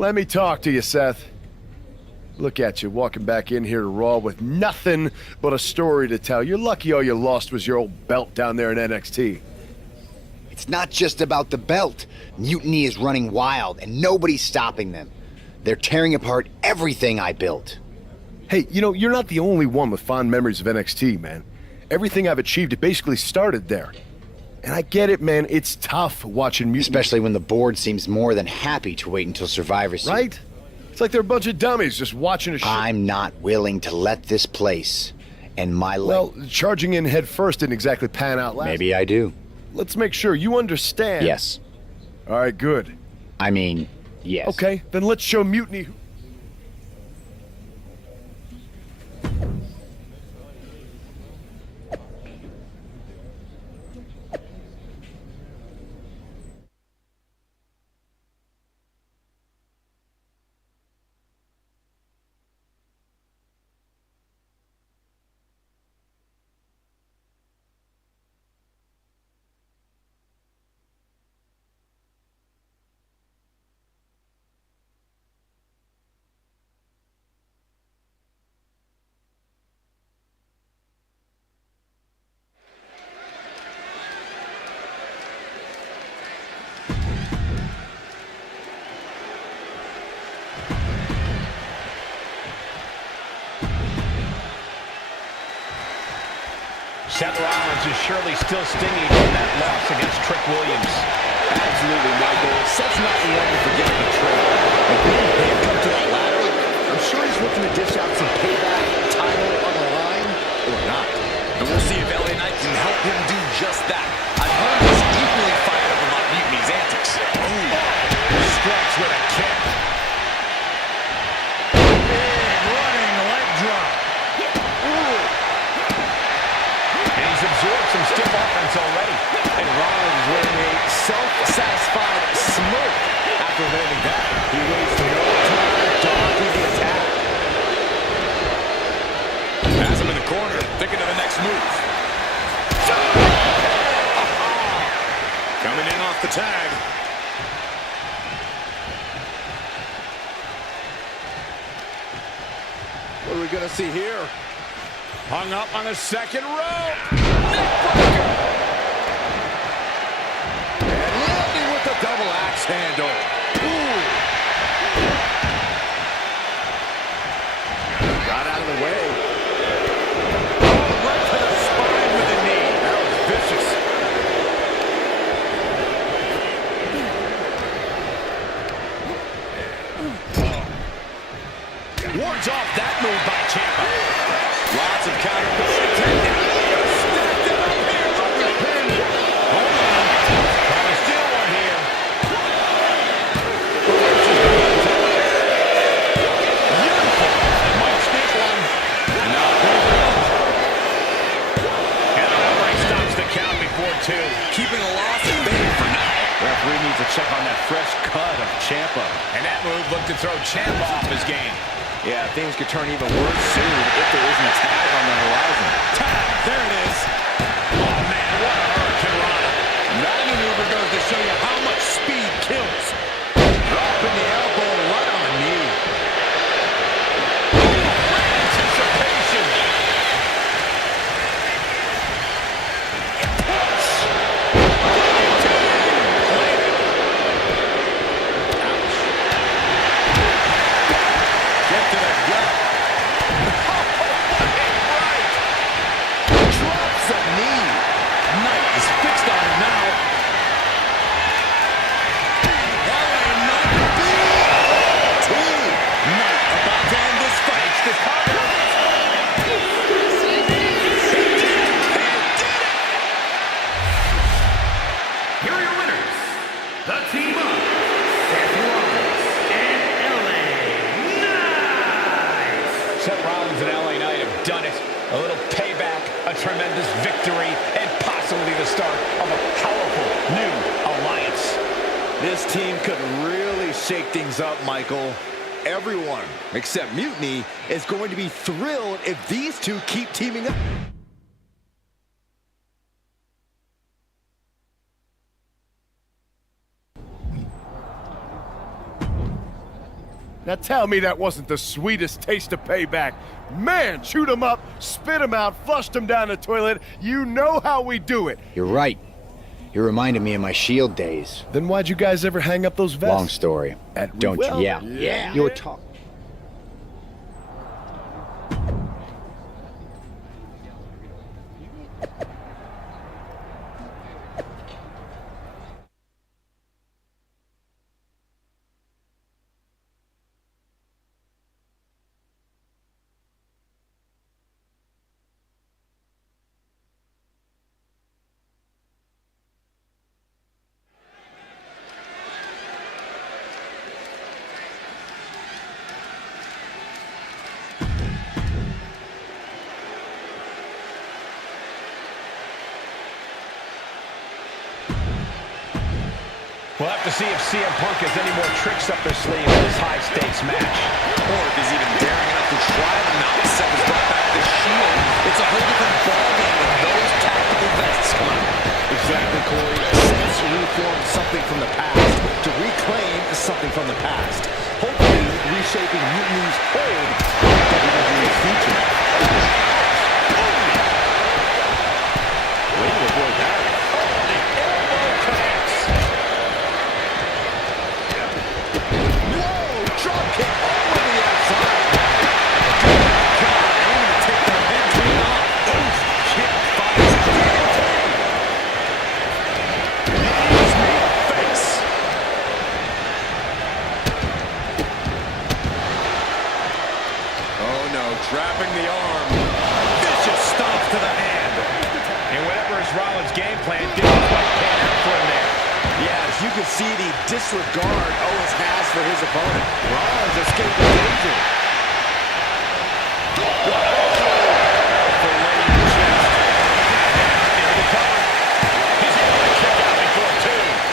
Let me talk to you, Seth. Look at you, walking back in here to Raw with nothing but a story to tell. You're lucky all you lost was your old belt down there in NXT. It's not just about the belt. Mutiny is running wild, and nobody's stopping them. They're tearing apart everything I built. Hey, you know, you're not the only one with fond memories of NXT, man. Everything I've achieved, it basically started there. And I get it, man, it's tough watching Mutiny. Especially when the board seems more than happy to wait until Survivor Series. Right? It's like they're a bunch of dummies just watching a show. I'm not willing to let this place and my life... Well, charging in head first didn't exactly pan out last. Maybe I do. Let's make sure you understand. Yes. All right, good. I mean, yes. Okay, then let's show Mutiny. Seth Rollins is surely still stinging from that loss against Trick Williams. Absolutely, Michael. Seth's not one to forget the trick. And being handcuffed to that ladder, I'm sure he's looking to dish out some payback, title on the line, or not. And we'll see if LA Knight can help him do just that. I've heard he's equally fired up about Mutiny's antics. Ooh, stretch with a kick. Big running leg drop. And he's absorbed some stiff offense already. And Rollins is wearing a self-satisfied smirk after landing that. He wastes no time dodging the attack. Has him in the corner, thinking of the next move. Coming in off the tag. What are we going to see here? Hung up on the second rope. And landing with the double axe handle. Ooh. Got out of the way. Oh, right to the spine with the knee. That was vicious. Wards off that move by Ciampa. Lots of counterability. Stacked him up here. Look at him. Hold on. Trying to steal one here. Beautiful. Might sneak one. No. And the referee stops the count before two. Keeping a loss at bay for now. Referee needs to check on that fresh cut of Ciampa. And that move looked to throw Ciampa off his game. Yeah, things could turn even worse soon if there isn't a tag on the horizon. Tag, there it is. Oh, man, what a hurricanrana. That maneuver goes to show you how much speed kills. Dropping the elbow right on the knee. Anticipation. Get to the gut. Drops a knee. Knight is fixed on him now. LA Knight BT. Knight about to end this fight. The cover. Here are your winners, the team of Seth Rollins and LA Knight. Seth Rollins and LA Knight have done it. A little payback, a tremendous victory, and possibly the start of a powerful new alliance. This team could really shake things up, Michael. Everyone, except Mutiny, is going to be thrilled if these two keep teaming up. Now tell me that wasn't the sweetest taste of payback. Man, chewed him up, spit him out, flushed him down the toilet. You know how we do it. You're right. You reminded me of my Shield days. Then why'd you guys ever hang up those vests? Long story. Don't well, you? Yeah. yeah. You were talking. We'll have to see if CM Punk has any more tricks up his sleeve in this high-stakes match. Or if he's even daring enough to try to knock Seth's right back to Shield. It's a whole different ballgame when those tactical vests come out. Exactly, Corey. Seth's reformed something from the past to reclaim something from the past. Hopefully, reshaping Mutiny's hold on WWE's future. Way to avoid that. Trapping the arm. Vicious stomp to the hand. And whatever his Rollins' game plan didn't quite pan out for him there. Yeah, as you can see the disregard Owens has for his opponent. Rollins escaped the danger.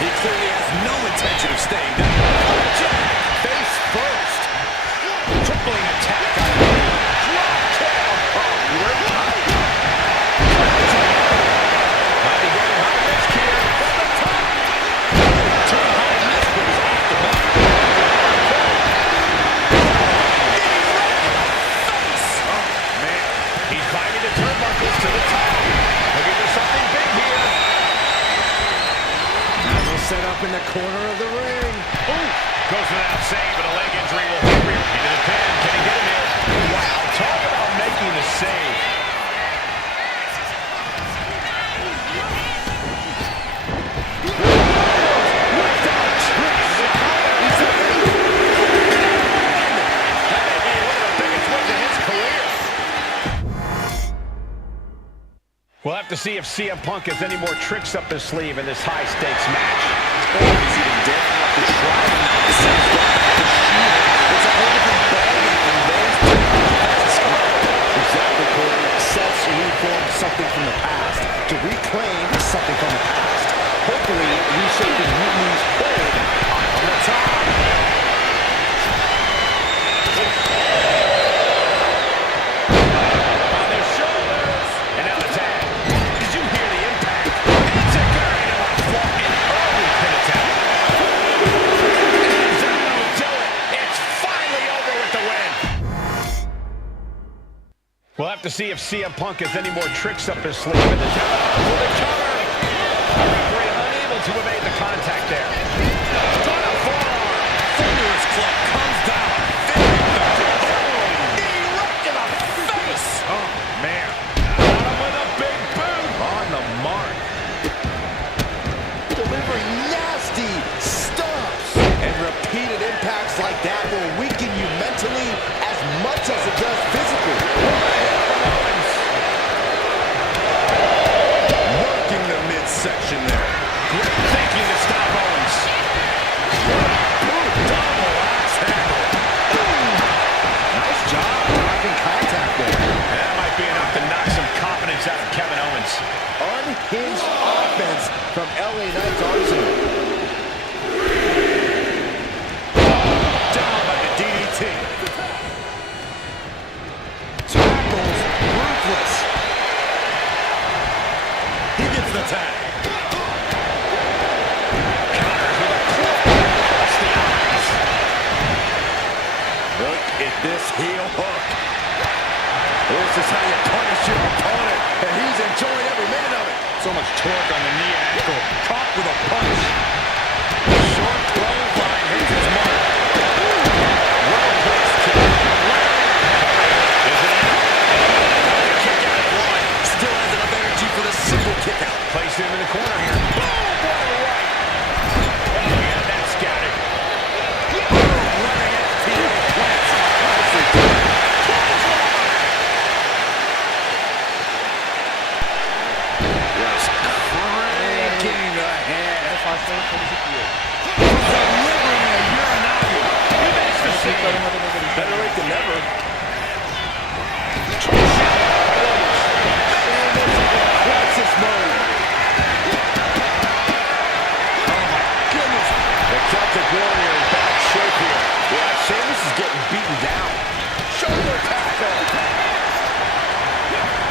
He clearly has no intention of staying down. Face first. Tripling attack on the knee. Drop kick. Oh, great height. Might be getting high risk here. From the top. Too high risk, but he's off the back. Face! Oh, man. He's climbing the turnbuckles to the top. Looking for something big here. Set up in the corner of the ring. Ooh, goes without saying, but a leg injury will hurry him into the pin. Can he get him here? Wow, talk about making the save. That may be one of the biggest wins in his career. We'll have to see if CM Punk has any more tricks up his sleeve in this high-stakes match. Or if he's even daring enough to try to knock Seth's right back to Shield. It's a whole different ballgame when those tactical vests come out. Exactly, Corey. Seth's reformed something from the past to reclaim something from the past. Hopefully, reshaping Mutiny's hold on the top. On their shoulders. And now the tag. Did you hear the impact? It's a guy to the floor. An early pin attack. And that'll do it. It's finally over with the win. We'll have to see if CM Punk has any more tricks up his sleeve in the cover. For the cover. The referee unable to evade the contact there. On a forearm. Thunderous club comes down. Very effective. Knee right to the face. Oh, man. Got him with a big boot. On the mark. Delivering nasty stomps. And repeated impacts like that will weaken you mentally as much as it does physically. Working heel hook. This is how you punish your opponent, and he's enjoying every minute of it. So much torque on the knee and ankle, caught with a punch. Short clothesline hits his mark. Well-placed kick. Is it in? Kick out of one. Still has enough energy for the single kick out. Placed him in the corner here. Boom! What a right. Oh, yeah, that's got it. Running FTO plants. Nicely done. Just cranking the head. Delivering a Uranagi. He makes the save. Better late than never. Crisis mode. Oh my goodness. The Celtic Warrior in bad shape here. Yeah, Sheamus is getting beaten down. Shoulder tackle.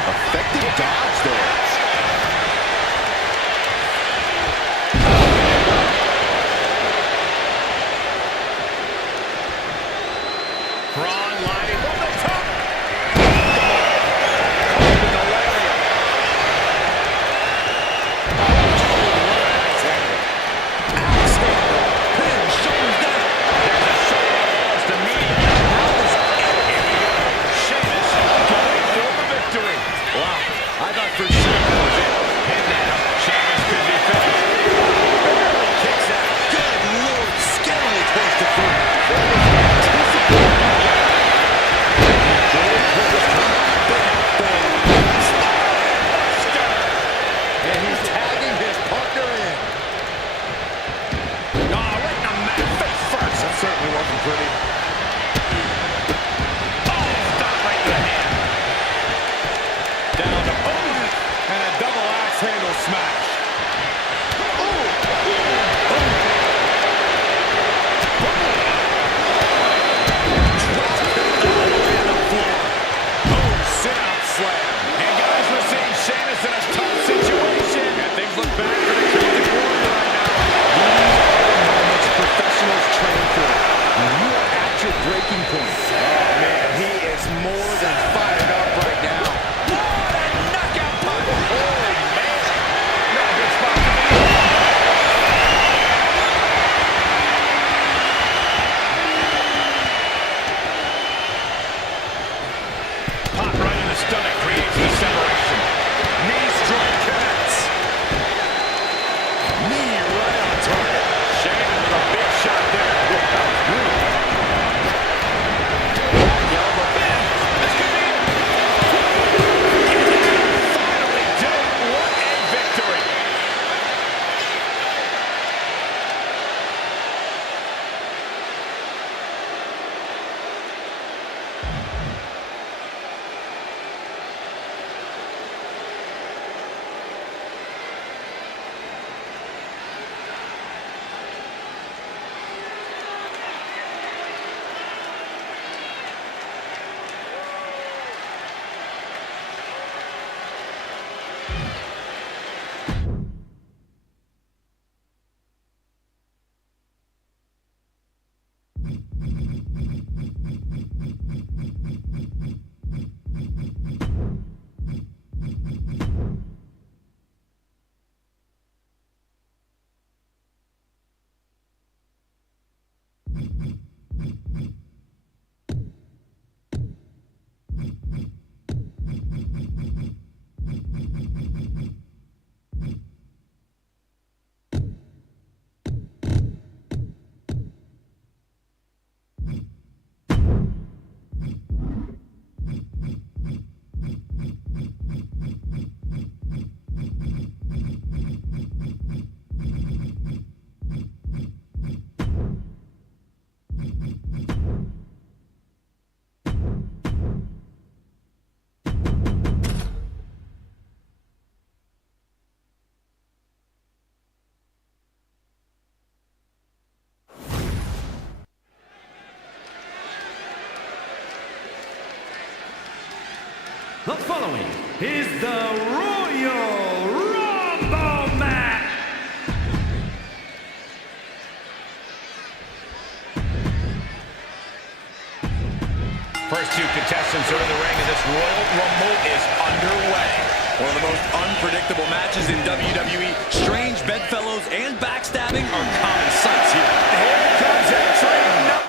Effective dodge there. Braun lining from the top. Caught in the lariat. Axe handle. Pin. Shoulders down. There's a shoulder almost immediately. How does it end? Here we go. Sheamus going for the victory. Wow. I thought for sure that was it. And now, Sheamus could be finished. Barely kicks out. Good Lord. Scantily close to foot. And he's tagging his partner in. Oh, right in the mat. Face first. That certainly wasn't pretty. Oh, stop right in the hand. Down to boom. And a double axe handle smash. Sit-out slam. And guys, we're seeing Sheamus in a tough situation. And things look bad for the Celtic Warrior right now. These are the moments professionals train for. When you are at your breaking point. Oh, man, he is more than fired up right now. What a knockout punch. Oh, man. No good spot to be in. Pop right in the stomach creates the separation. Knee strike connects. Knee right on target. Sheamus with a big shot there. Elbow in. This could be it. Finally do it. What a victory. The following is the Royal Rumble match. First two contestants are in the ring, and this Royal Rumble is underway. One of the most unpredictable matches in WWE. Strange bedfellows and backstabbing are common sights here. Here comes entry number...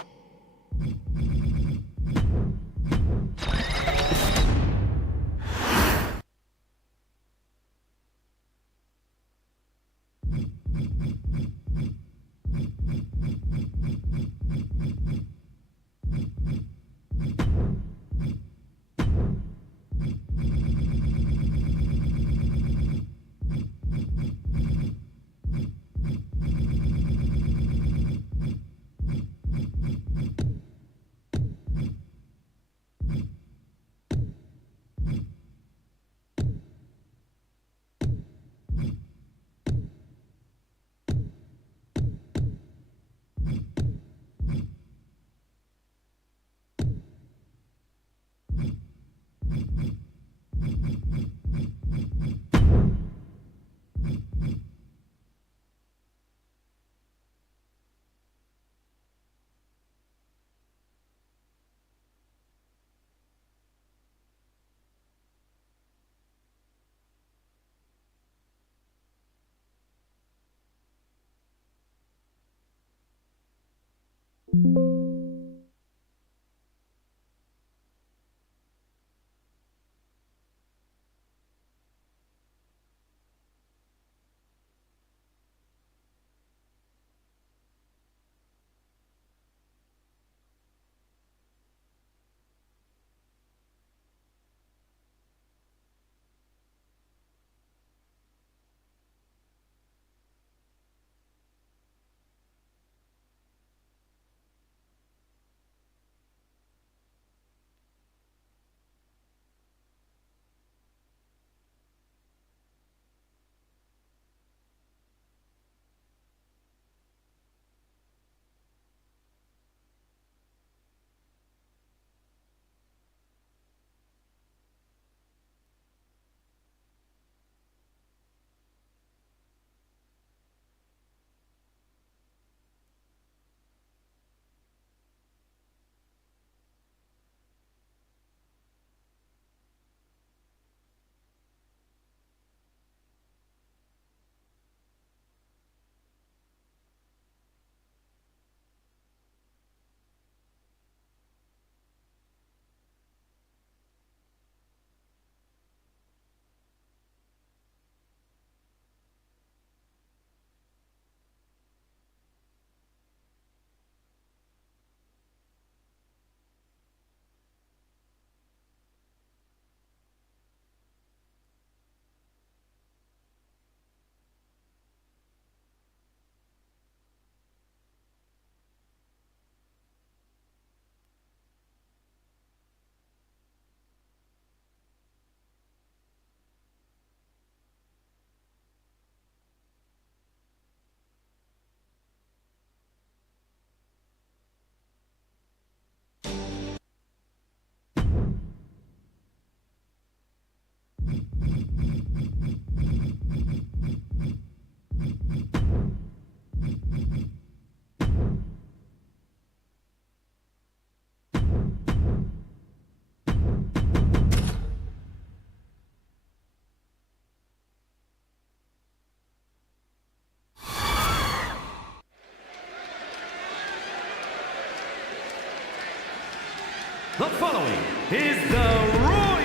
The following is the Roy.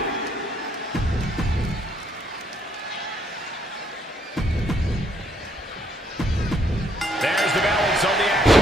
There's the balance on the action.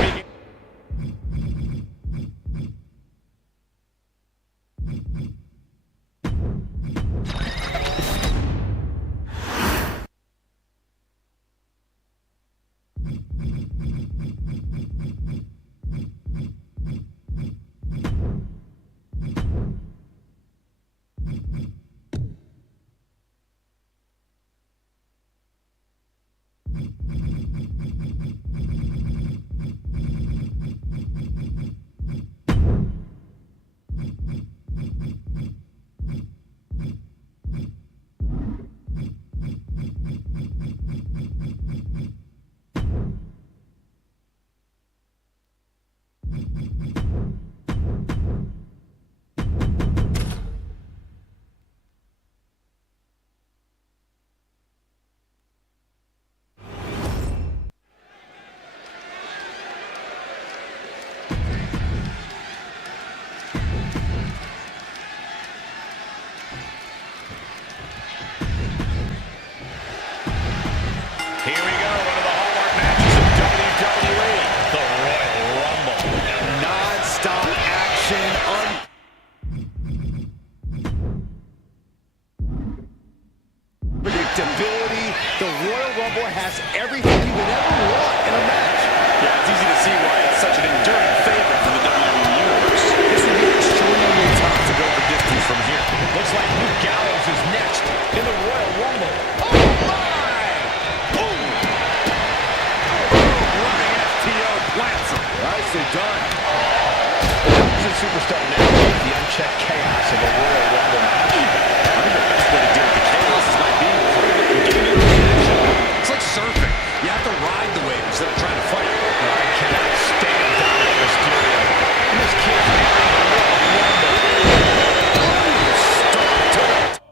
Nicely done. How does a superstar navigate the unchecked chaos of a Royal Rumble match? I think the best way to deal with the chaos is by being part of it and giving it a reaction. It's like surfing. You have to ride the wave instead of trying to fight it. I cannot stand Dominic Mysterio. This kid's entering the Royal Rumble. Stop to it.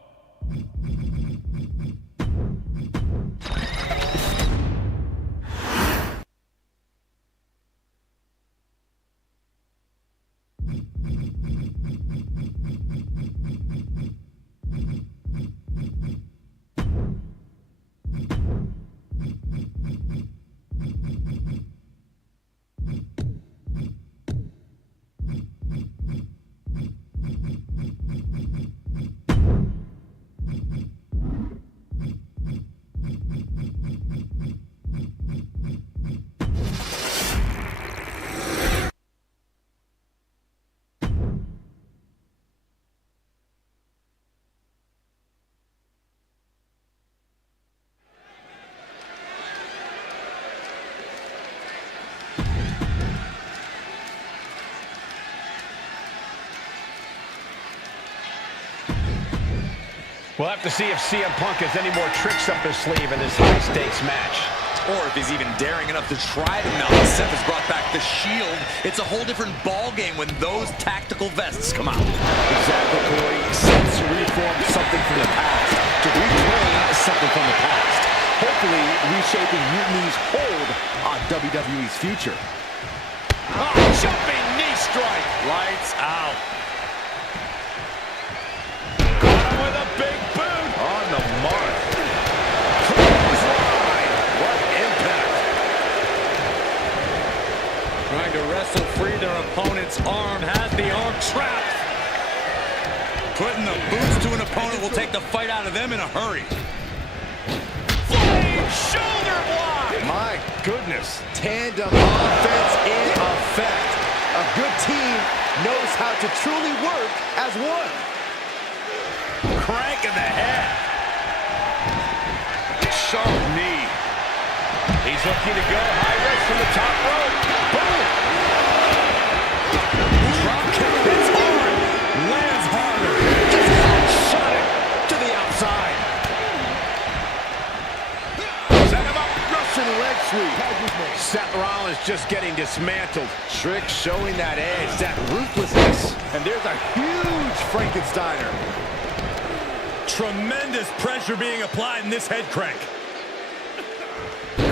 We'll have to see if CM Punk has any more tricks up his sleeve in this high-stakes match. Or if he's even daring enough to try them now that Seth has brought back the Shield. It's a whole different ballgame when those tactical vests come out. Exactly, Corey. Seth's reformed something from the past to reclaim something from the past. Hopefully, reshaping Mutiny's hold on WWE's future. Oh, jumping knee strike. Lights out. With a big boot. On the mark. Clothesline. What impact. Trying to wrestle free their opponent's arm. Has the arm trapped. Putting the boots to an opponent will take the fight out of them in a hurry. Flying shoulder block. My goodness. Tandem offense in effect. A good team knows how to truly work as one. Crank in the head. Sharp knee. He's looking to go high risk from the top rope. Boom. Drop kick hits hard. Lands harder. Just shot it to the outside. Set him up. Russian leg sweep. Seth Rollins just getting dismantled. Trick showing that edge, that ruthlessness. And there's a huge Frankensteiner. Tremendous pressure being applied in this head crank.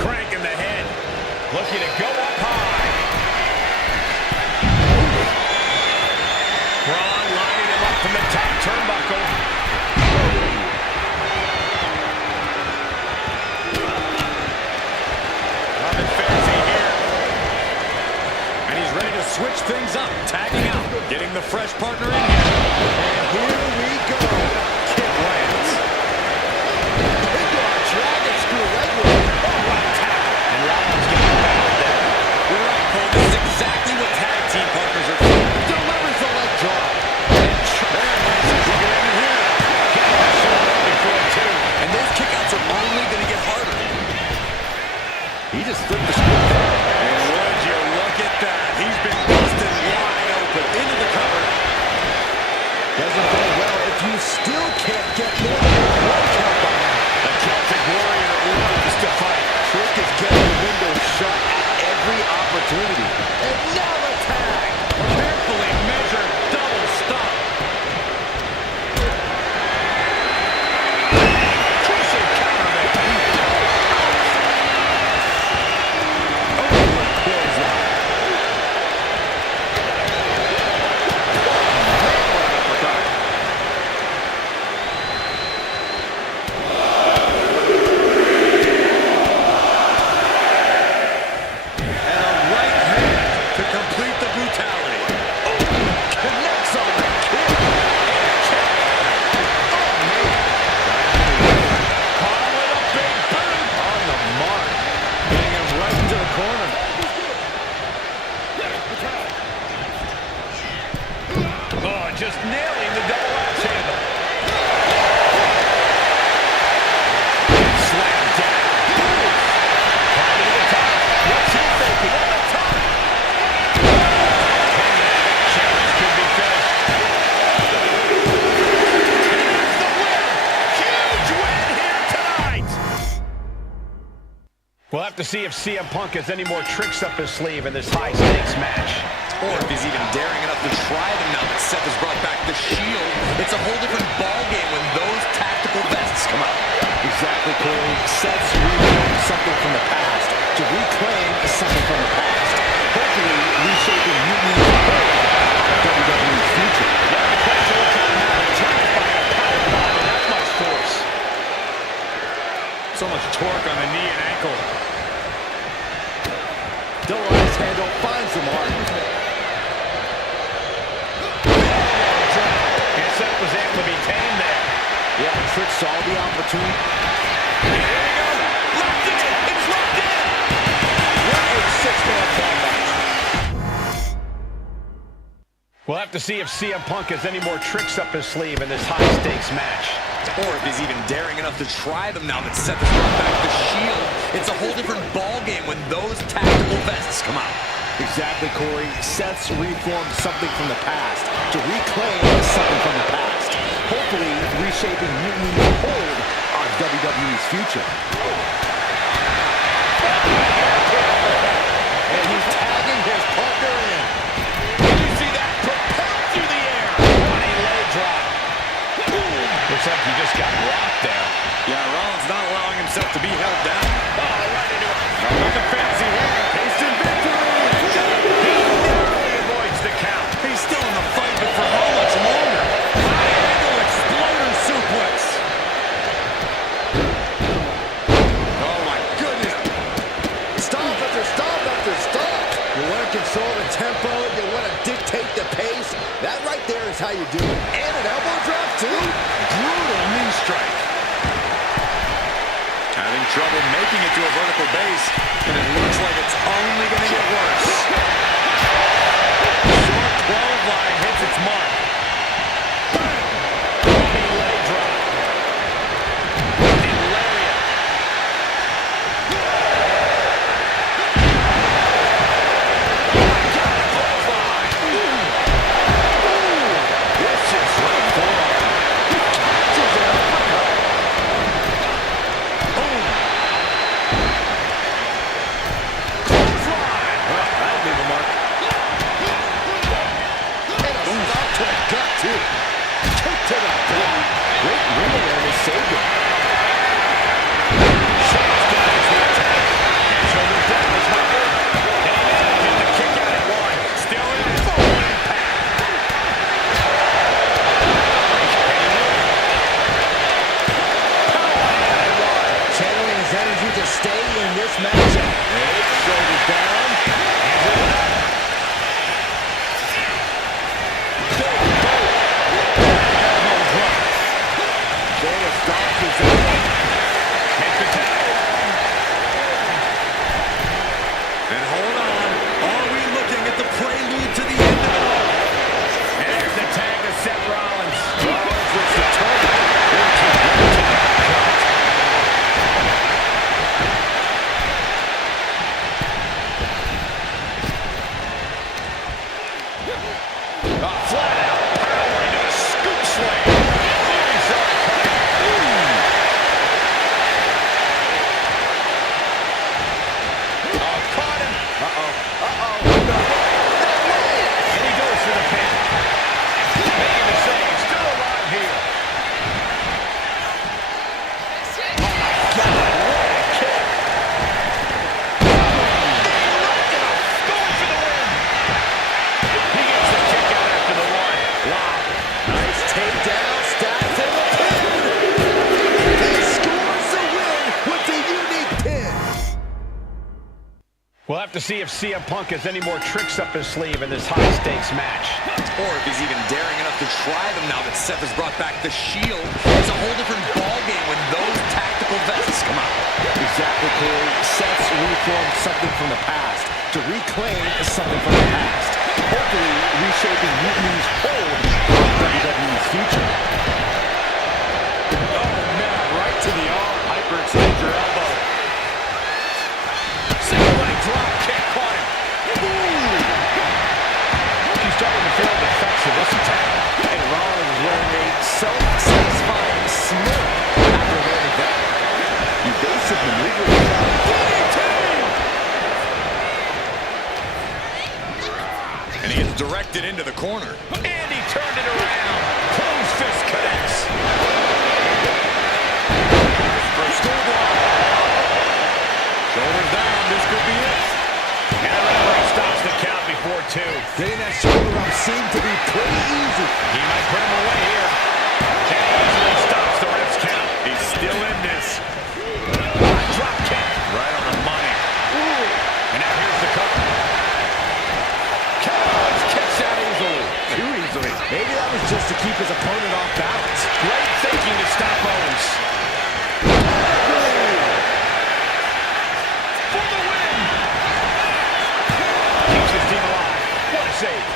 Crank in the head. Looking to go up high. Braun lining him up from the top turnbuckle. Nothing fancy here. And he's ready to switch things up. Tagging out. Getting the fresh partner in here. And here we go. Kick lands. Into our dragon screw leg roll. Oh, what a tap. And Rollins getting battled there. You're right, Cole. This is exactly what tag team partners are for. Delivers the leg drop. And those kickouts are only going to get harder. He just flipped the script. And would you look at that? He's been busted wide open into the cover. Doesn't go well if you still can't get more than one count by now. The Celtic Warrior loves to fight. Trick is getting the window shut at every opportunity. And now the tag. Carefully measured double stop. Crucial counter there. Just nailing the double axe handle. Slam down. Climbing to the top. What's he thinking? At the top. have to see if CM Punk has any more tricks up his sleeve in this high-stakes match. Or if he's even daring enough to try them now that Seth has brought back the Shield. It's a whole different ballgame when those tactical vests come out. Exactly, Corey. Seth's redoing something from the past to reclaim something from the past. Hopefully, reshaping Mutiny's WWE's future. Yeah, the question will come now. Charged by a powerbomb with that much force. So much torque on the knee and ankle. Delaware's handle finds the mark. And Seth was able to be tamed there. Yeah, Trick saw the opportunity. Here we go. Locked in. It's locked in. What a six-man tag match. We'll have to see if CM Punk has any more tricks up his sleeve in this high-stakes match. Or if he's even daring enough to try them now that Seth has brought back the Shield. It's a whole different ballgame when those tactical vests come out. Exactly, Corey. Seth's reformed something from the past to reclaim something from the past. Hopefully, reshaping Mutiny's hold on WWE's future. And he's tagging his partner in. Did you see that? Propelled through the air. Running leg drop. Looks like he just got rocked there. Yeah, Rollins not allowing himself to be held down. Oh, right into it. Nothing fancy here. Instant victory. He narrowly avoids the count. He's still in the fight, but for how much longer? High angle exploder suplex. Oh my goodness. Stop after stop after stop. You want to control the tempo. You want to dictate the pace. That right there is how you do it. And an elbow drop, too. Brutal knee strike. Having trouble making it to a vertical base, and it looks like it's only going to get worse. Short 12 line hits its mark. Running leg drop. Running lariat. Oh my God, clothesline. Vicious right forearm. Catches an uppercut. Clothesline. That'll leave a mark. And a stop to the gut, too. Kick to the gut. Great ring awareness saved it. Shouts dodges the attack. And shoulder down is not good. And he manages to kick out at one. Still in it. Full impact. Channeling his energy to stay in this matchup. Shoulder down. Dana stops his elbow. Makes the tag. And hold on, are we looking at the prelude to the end of it all? And there's the tag to Seth Rollins. Rollins looks determined. Flat out power into a scoop slam. Nice uppercut. Oh, caught him. And he goes for the pin. Making the save. Still alive here. Oh, my God. What a kick. Going for the win. He gets the kick out after the one. Wow. Nice takedown, stacks in the pin. He scores the win with the unique pin. We'll have to see if CM Punk has any more tricks up his sleeve in this high-stakes match. Or if he's even daring enough to try them now that Seth has brought back the Shield. It's a whole different ballgame when those tactical vests come out. Exactly, Corey. Seth's reformed something from the past to reclaim something from the past. Hopefully, reshaping Mutiny's hold on WWE's future. Oh, man, right to the arm. Hyperextend your elbow. Single leg drop kick caught him. He's starting to feel the effects of this attack. And Rollins is wearing a self-satisfying smirk after landing that. Evasive maneuver. DDT! directed into the corner. And he turned it around. Close fist connects. First shoulders down, this could be it. And the referee stops the count before 2. Getting that shoulder up seemed to be pretty easy. He might put him away here. And easily stops the ref's count. He's still in this. Drop kick. Right on the money. And now here's the cover. Cowboys kicks out easily. Too easily. Maybe that was just to keep his opponent off balance. Great thinking to stop Owens. For the win. Keeps his team alive. What a save.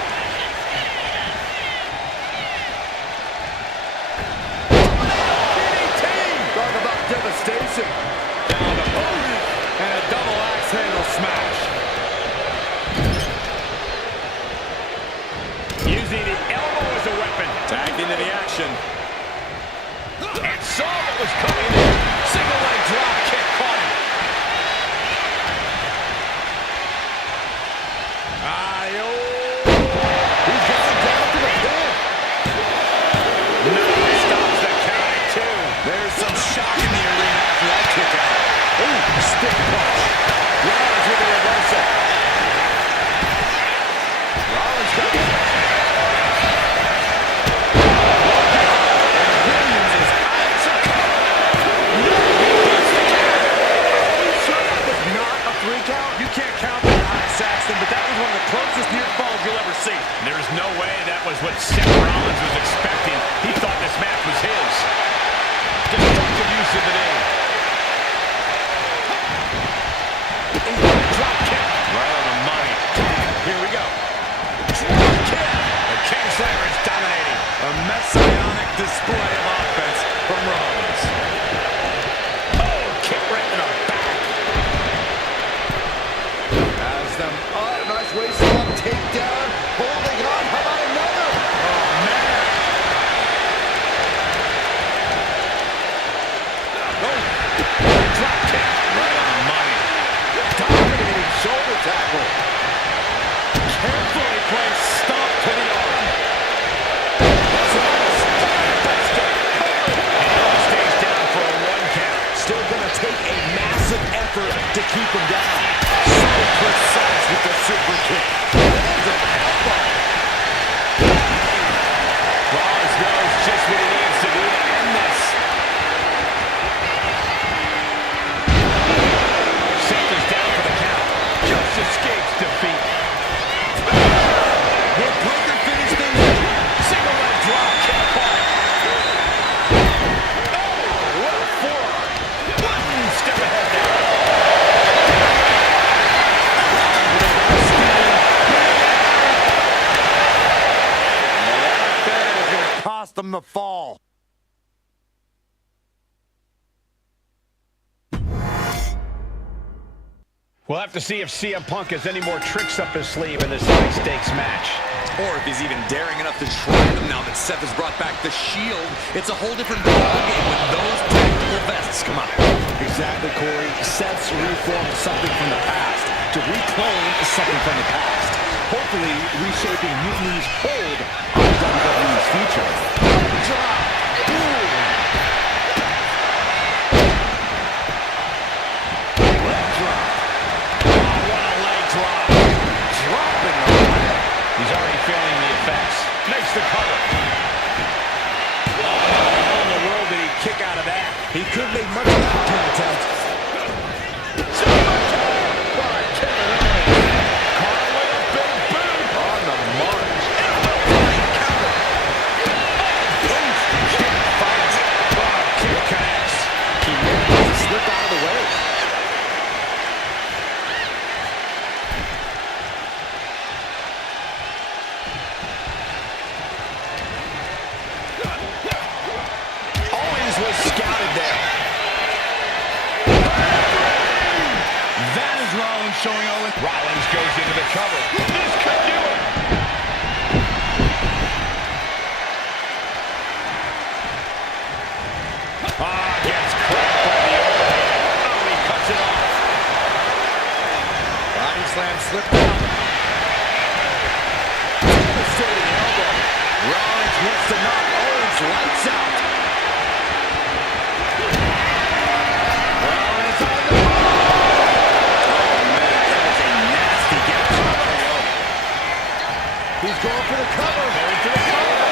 DDT. Talk about devastation. Down to Owens. And a double axe handle smash. Using the elbow as a weapon. Tagged into the action. And saw what was coming. Single leg drop kick caught him. He's got him down to the pin. No, stops the count at 2. There's some shock in the arena after that kick out. Ooh, stiff punch. Rollins with a reversal. Rollins got it. Williams is eyes are covered. No, he beats the count. Are you sure that was not a 3 count? You can't count that high, Saxton, but that was one of the closest near falls you'll ever see. There's no way that was what Seth Rollins was expecting. He thought this match was his. Destructive use of the name. Drop kick. Right on the money. Here we go. Drop kick. The Kingslayer is dominating. A messianic display of offense from Rollins. Oh, kick right in the back. Has them up. Nice waistlock takedown. Holding on. How about another? Oh, man. Drop kick. Right on the money. Dominating shoulder tackle. Carefully placed stomp to the arm. And stays down for a 1 count. Still going to take a massive effort to keep him down. So precise with the super kick. Lands an elbow. Rollins knows just what he needs to do to end this. Seth is down for the count. Just escapes defeat. Will Breaker finish things? Single leg drop kick caught. Oh, what a forearm. 1 step ahead there. That is going to cost them the fall. We'll have to see if CM Punk has any more tricks up his sleeve in this high-stakes match. Or if he's even daring enough to try them now that Seth has brought back the Shield. It's a whole different ballgame when those tactical vests come out. Exactly, Corey. Seth's reformed something from the past to reclaim something from the past. Hopefully, reshaping Mutiny's hold on WWE's future. Drop. Leg drop. What a leg drop. Dropping the leg. He's already feeling the effects. Makes the cover. How in the world did he kick out of that? He couldn't make much of that turn attempt. On the mark. Kick connects. He managed to slip out of the way. Owens was scouted there. That is Rollins showing Owens. Rollins goes into the cover. This could do it. Gets cracked by the overhead. Oh, he cuts it off. Body slam slipped out. to knock Owens lights out. Oh, it's on the Oh, man, that was a nasty get from the KO. He's going for the cover. Going for the cover.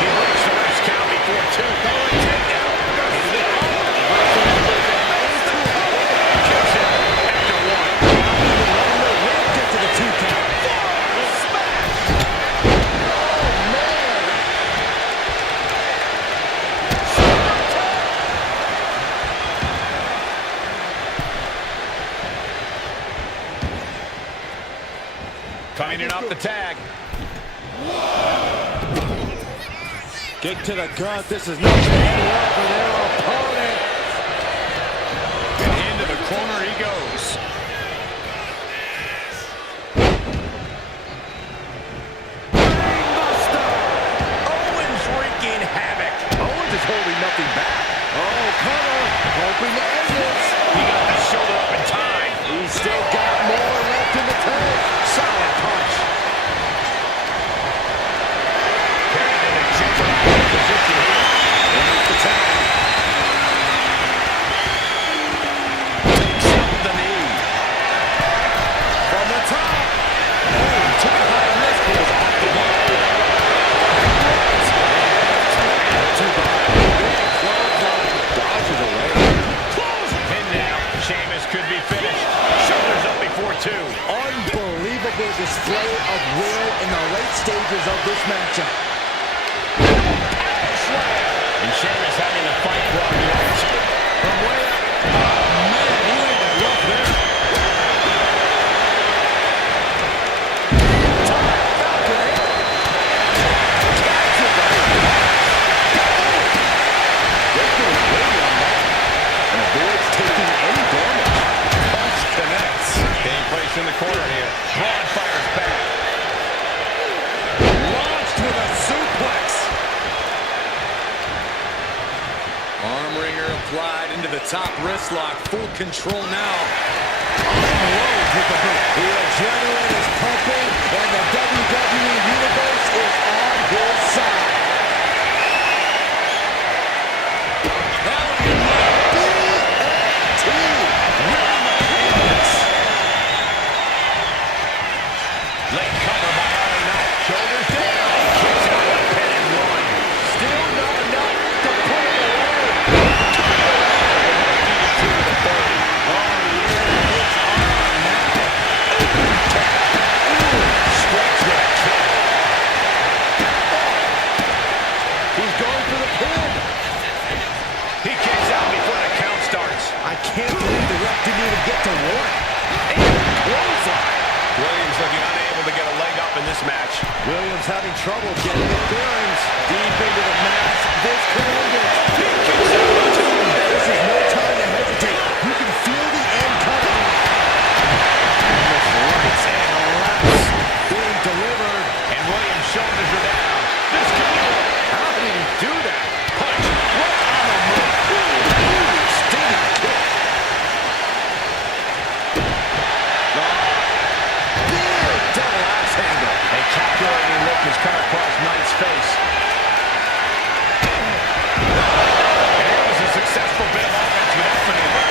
He breaks the first count before two. Going takedown. Coming in off the tag. Kick to the gut. This is not going to end well for their opponent. And into the corner he goes. Brainbuster. Owens wreaking havoc. Owens is holding nothing back. Oh, cover. Hoping to end this. He got the shoulder up in time. He's still got more left in the tank. Solid punch. Carried in a jeopardized position here. And the tag. Takes out the knee. From the top. Oh, took a high risk. He was off the mark. Too bad. Big clothesline. Dodges away. Close. Pin now. Sheamus could be finished. Shoulders up before two. Unbelievable display of will in the late stages of this matchup. And Sheamus having to fight for our yards. From way up. Oh, man, he landed rough there. Top Falcon. Catches it. Breaking away on that. And avoids taking any damage. Punch connects. Being placed in the corner here. Braun fires back. Launched with a suplex. Arm wringer applied into the top wrist lock. Full control now. Unloads with the boot. The adrenaline is pumping, and the WWE Universe is on his side. Late cover by LA Knight. Shoulders down. Kicks out the pin and one. Still not enough to put it away. To the 30. Oh, yeah, it's on now. Strikes with a kick. He's going for the pin. He kicks out before the count starts. I can't believe the ref didn't even get to one. And clothesline. Williams looking unable to get a leg up in this match. Williams having trouble getting the bearings. Deep into the match. This could end it. This is no time to hesitate. You can feel the end coming. Lights and laps being delivered. And Williams' shoulders are down. This could be it. How did he do that? Punch right on the mark. Ooh, stinging kick. Double axe handle. A calculating look has come across Knight's face. And it was a successful bit of offense with that maneuver.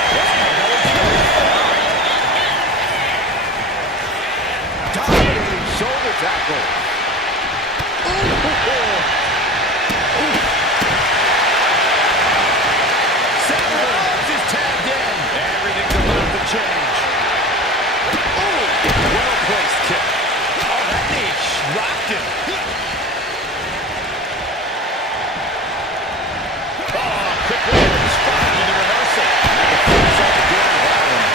Dominating shoulder tackle. Seth Rollins is tagged in. Everything's about to change. Well-placed kick. Oh, that knee rocked him. Oh, quick way to respond to the reversal. It's all good with that one.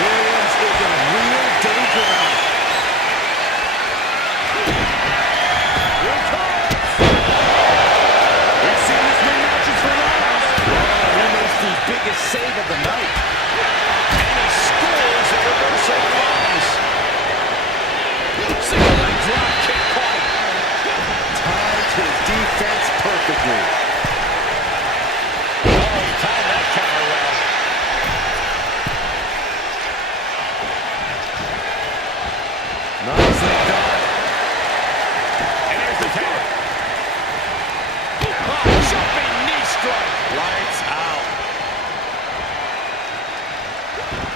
Williams is in real danger now.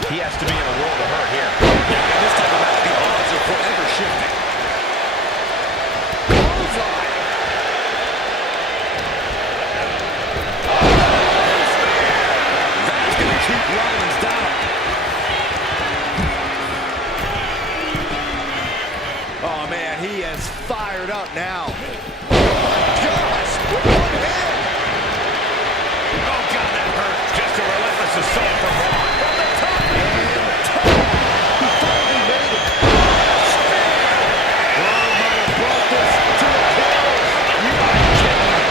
He has to be in a world of hurt here. Yeah, in this type of match, the odds are forever shifting. Bullseye. That's going to keep Rollins down. Oh, man, he is fired up now. Gosh, with one hand. Oh, God, that hurt. Just a relentless assault from Braun. From the top. And he finally made it. Braun might have brought this to a close. You are kidding.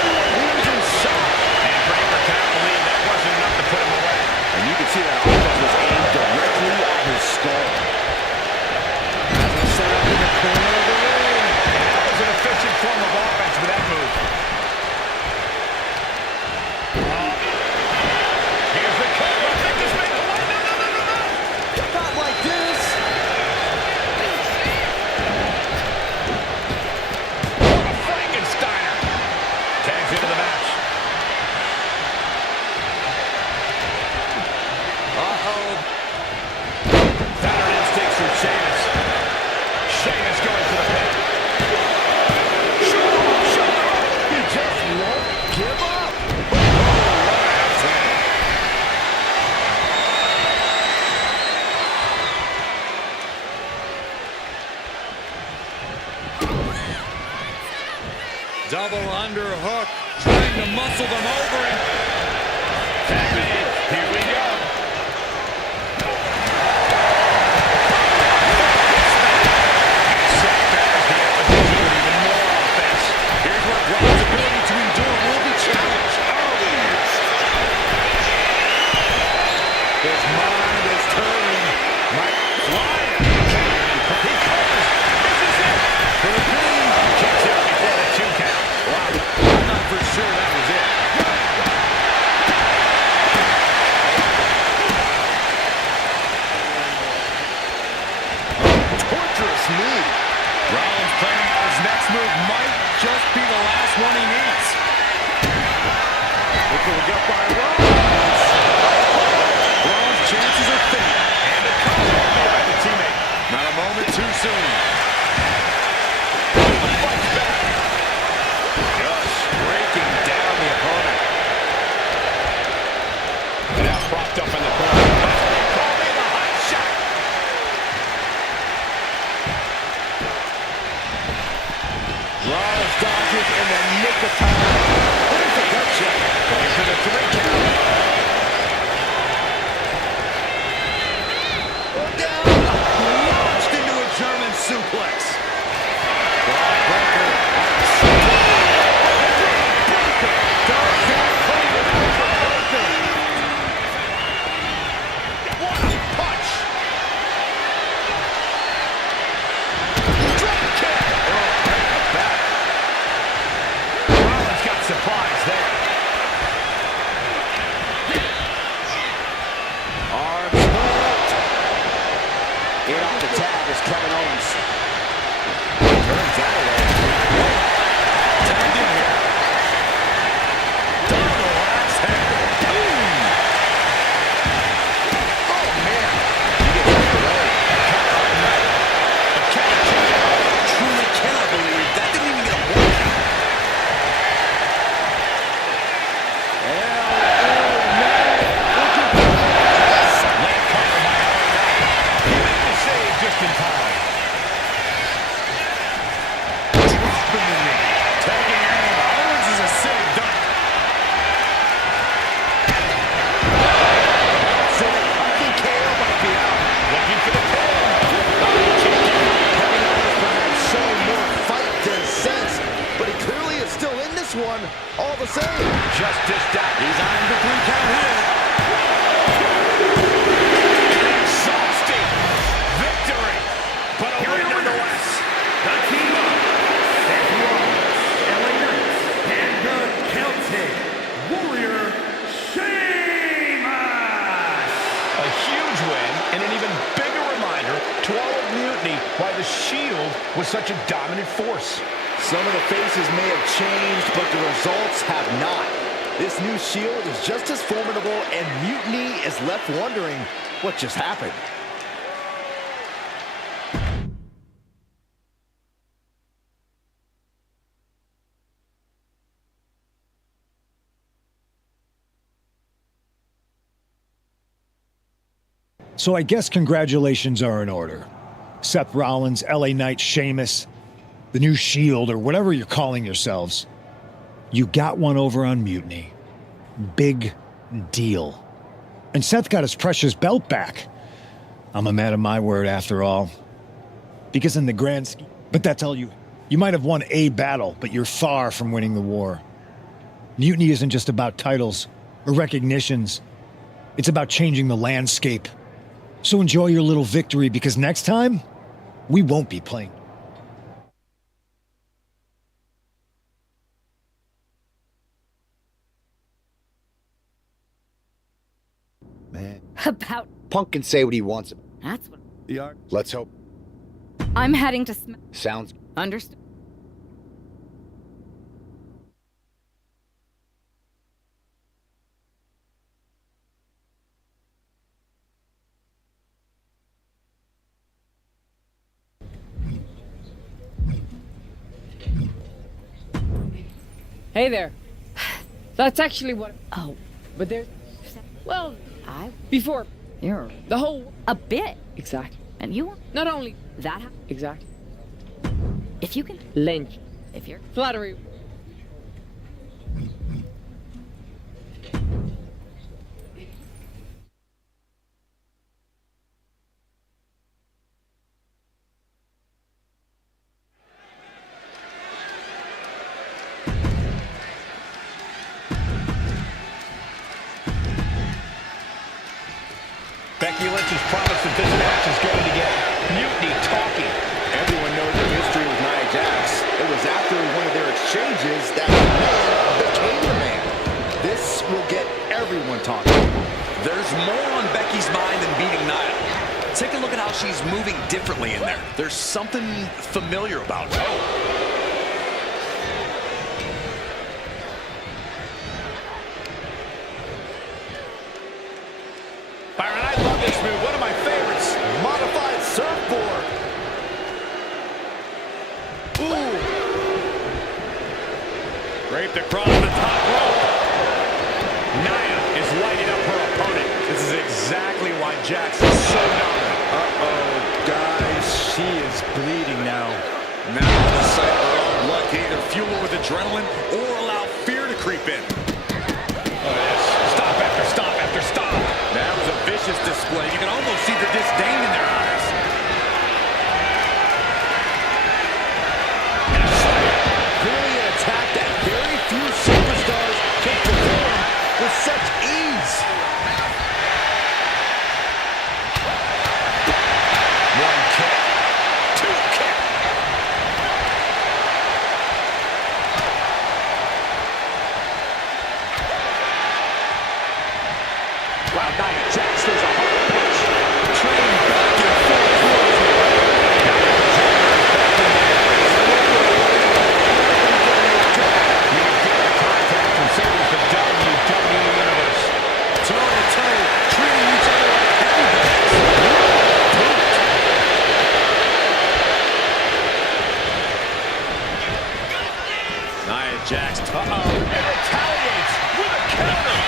Everyone here's in shock. And Breaker cannot believe that wasn't enough to put him away. And you can see that offense was aimed directly at his skull. As a setup in the corner of the ring. And that was an efficient form of offense with that move. Here's the cover. I think this may... Oh, no. Not like this. What a Frankensteiner. Tags into the match. Uh-oh. Veteran instincts from Sheamus. Sheamus going for the pin. He just won't give up. Double underhook, trying to muscle them over and Tag made. Here we go. Set bears the opportunity with even more offense. here's where Braun's ability to endure will be challenged. His mind is turning. Mike flying. He covers. This is it. Could be. Kicks out before the 2 count. Wow, I'm not for sure that was it. Torturous knee. Rollins planning out his next move might just be the last one he needs. Looking up by Rollins. Rollins' chances are thin. And the cover made by the teammate. Not a moment too soon. Fights back. Just breaking down the opponent. Now propped up in the corner. Call me the hot shot. Rollins dodges in the nick of time. There's the gut check. Going for the 3 count. Down. Launched into a German suplex. Braun Breaker. Breaker. Does that come without the Breaker? What a punch. Drop kick. Oh, right in the back. Rollins got surprised there. Arms hooked. In off the tag is Kevin Owens. Turns that away. Tagged in here. Double axe handle. Boom. Oh, man. He gets out of the way. Truly cannot believe that didn't even get a one count. Leg cover by LA. He made the save just in time. Dropping the knee. Tagging aim. Owens is a sitting duck. So I think KO might be out. Looking for the pin. Kevin Owens perhaps showing more fight than sense, but he clearly is still in this one all the same. Just dished out. He's eyeing the 3 count here. Exhausting victory, but a Here win are your nonetheless. The team of Seth Rollins, LA Knight, and the Celtic Warrior, Sheamus. A huge win and an even bigger reminder to all of Mutiny why the Shield was such a dominant force. Some of the faces may have changed, but the results have not. This new Shield is just as formidable, and Mutiny is left wondering what just happened. So I guess congratulations are in order. Seth Rollins, LA Knight, Sheamus, the new Shield, or whatever you're calling yourselves. You got one over on Mutiny. Big deal. And Seth got his precious belt back. I'm a man of my word after all. Because in the grand scheme, but that's all you might have won a battle, but you're far from winning the war. Mutiny isn't just about titles or recognitions. It's about changing the landscape. So enjoy your little victory, because next time, we won't be playing. Man. About Punk can say what he wants. that's what Let's hope. I'm heading to Sounds. understood. Hey there. That's actually what. Oh, But there's. Well, I before you're the whole. a bit, Exactly. and you Not only that exactly. if you can Lynch. if you're Flattery. Becky Lynch has promised that this match is going to get Mutiny talking. Everyone knows her history with Nia Jax. It was after one of their exchanges that the man became the man. This will get everyone talking. There's more on Becky's mind than beating Nia. Take a look at how she's moving differently in there. There's something familiar about her. Byron, I love this move. One of my favorites. Modified surfboard. Ooh. Draped across the top rope. Nia is lighting up her opponent. This is exactly why Jax is so dominant. Uh-oh, guys, she is bleeding now. Now the sight of her own blood can either fuel her with adrenaline or allow fear to creep in. Look at this. Stop after stop after stop. That was a vicious display. You can almost see the disdain in their eyes. Clearly an attack that very few superstars can perform with such ease. One kick. Two kick. Wow, Nia Jax throws a hard punch. Trading back and forth. Contact and saves the WWE Universe. Toe to toe, treating each other like heavyweights. Nia Jax. Uh-oh. And retaliates with a counter.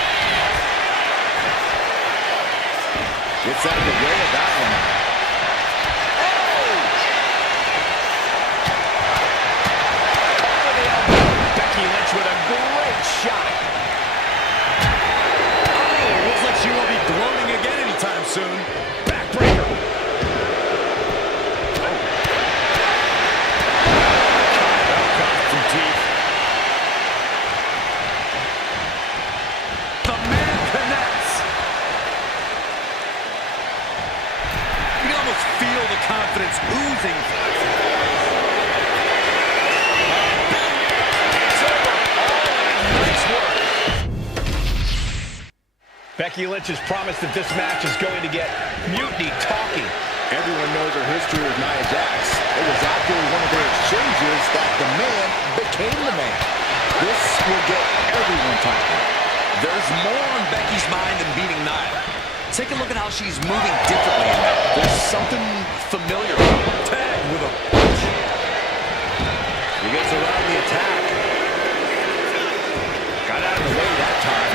Gets out of the way of that one. Becky Lynch with a great shot. Oh, looks like she won't be gloating again anytime soon. Backbreaker. Comes from teeth. The man connects. You can almost feel the confidence oozing. It's over. All nice work. Becky Lynch has promised that this match is going to get Mutiny talking. Everyone knows her history with Nia Jax. It was after one of their exchanges that the man became the man. This will get everyone talking. There's more on Becky's mind than beating Nia. Take a look at how she's moving differently in there. There's something familiar about her. Tag with a punch. She gets around the attack. Got out of the way that time.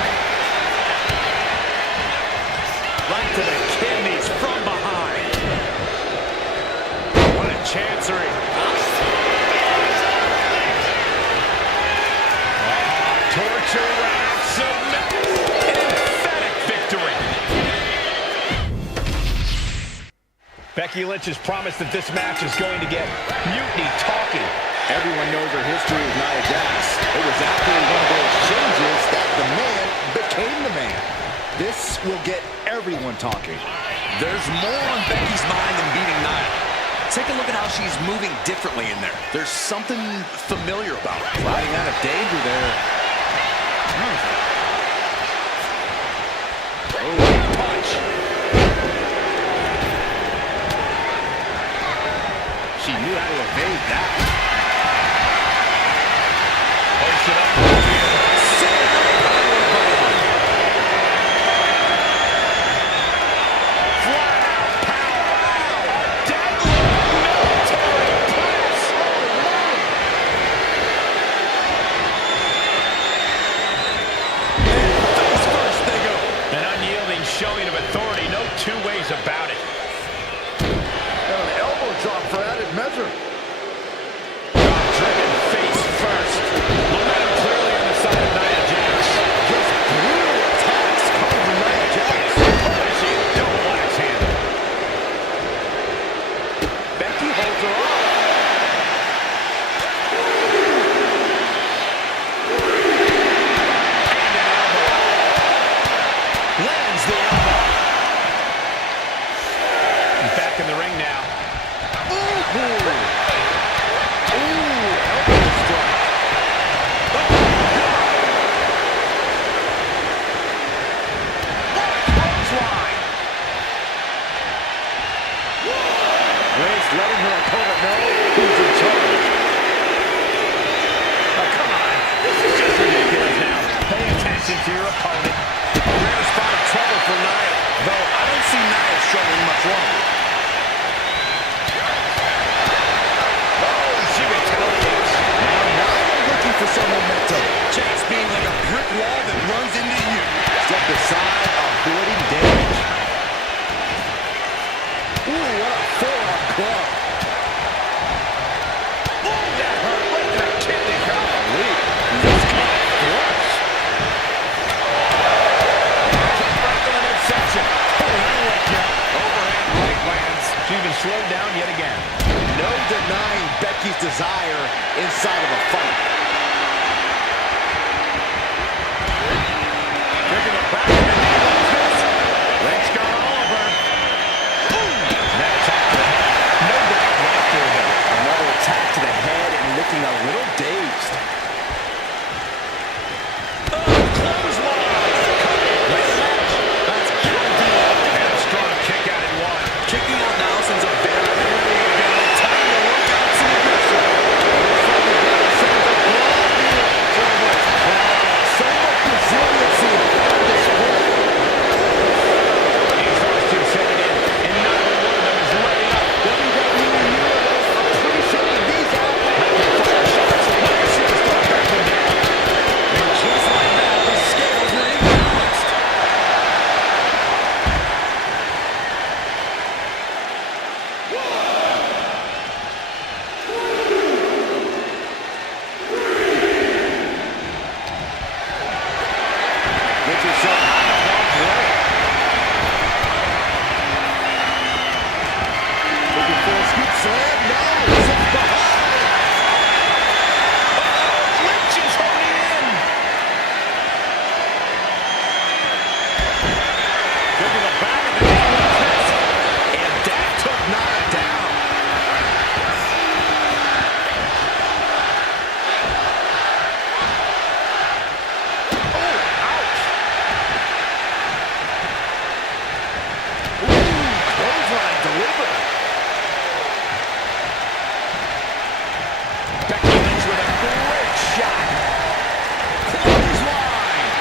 Right to the kidneys from behind. What a chancery. Torture rack submit. An emphatic victory. Becky Lynch has promised that this match is going to get mutiny talking. Everyone knows her history with Nia Jax. It was after one of their exchanges that the man became the man. This will get everyone talking. There's more on Becky's mind than beating Nia. Take a look at how she's moving differently in there. There's something familiar about her. Riding out of danger there. Punch. She knew how to evade that. Hoist it up. Flat out power. Deadly military press. And face first they go. An unyielding showing of authority. No two ways about it. And an elbow drop for added measure. Driven face first. Momentum clearly on the side of Nia Jax. Just brutal attacks coming from Nia Jax. Punishing double axe handle. Becky holds her off. And an elbow. Lands the elbow. He's back in the ring now. Ooh, elbow strike. Clothesline. Grace letting her opponent know who's in charge. Oh, come on. This is just ridiculous now. Pay attention to your opponent. A rare spot of trouble for Nia. Though I don't see Nia struggling much longer. Oh, she retaliates. Now looking for some momentum. Jax being like a brick wall that runs into you. Step aside, avoiding damage. Ooh, what a forearm club. Ooh, that hurt right in the kidney. Golly, this kind of flush. Kick right to the midsection. Overhand right lands. She's been slowed down yet again. No denying Becky's desire inside of a fight. Taking it back in the knee. Lynch got all of her. That attack to the head. No doubt right there, though. Another attack to the head and looking a little dazed. Clothesline. Late match. That's guaranteed. And a strong kick out at one. Kicking out now sends a very time to work out some aggression. So much resiliency on display. Exhaustion setting in, and neither one of them is letting up. WWE Universe appreciating these outcomes. Superstar backing down. And just like that, the scales were imbalanced. Get yourself out of harm's way. Looking for a scoop slam? No, sits behind. Lynch is holding in. Taking the back of the knee with Chris. And that took Nia down. Clothesline delivered. Becky Lynch with a great shot. Clothesline.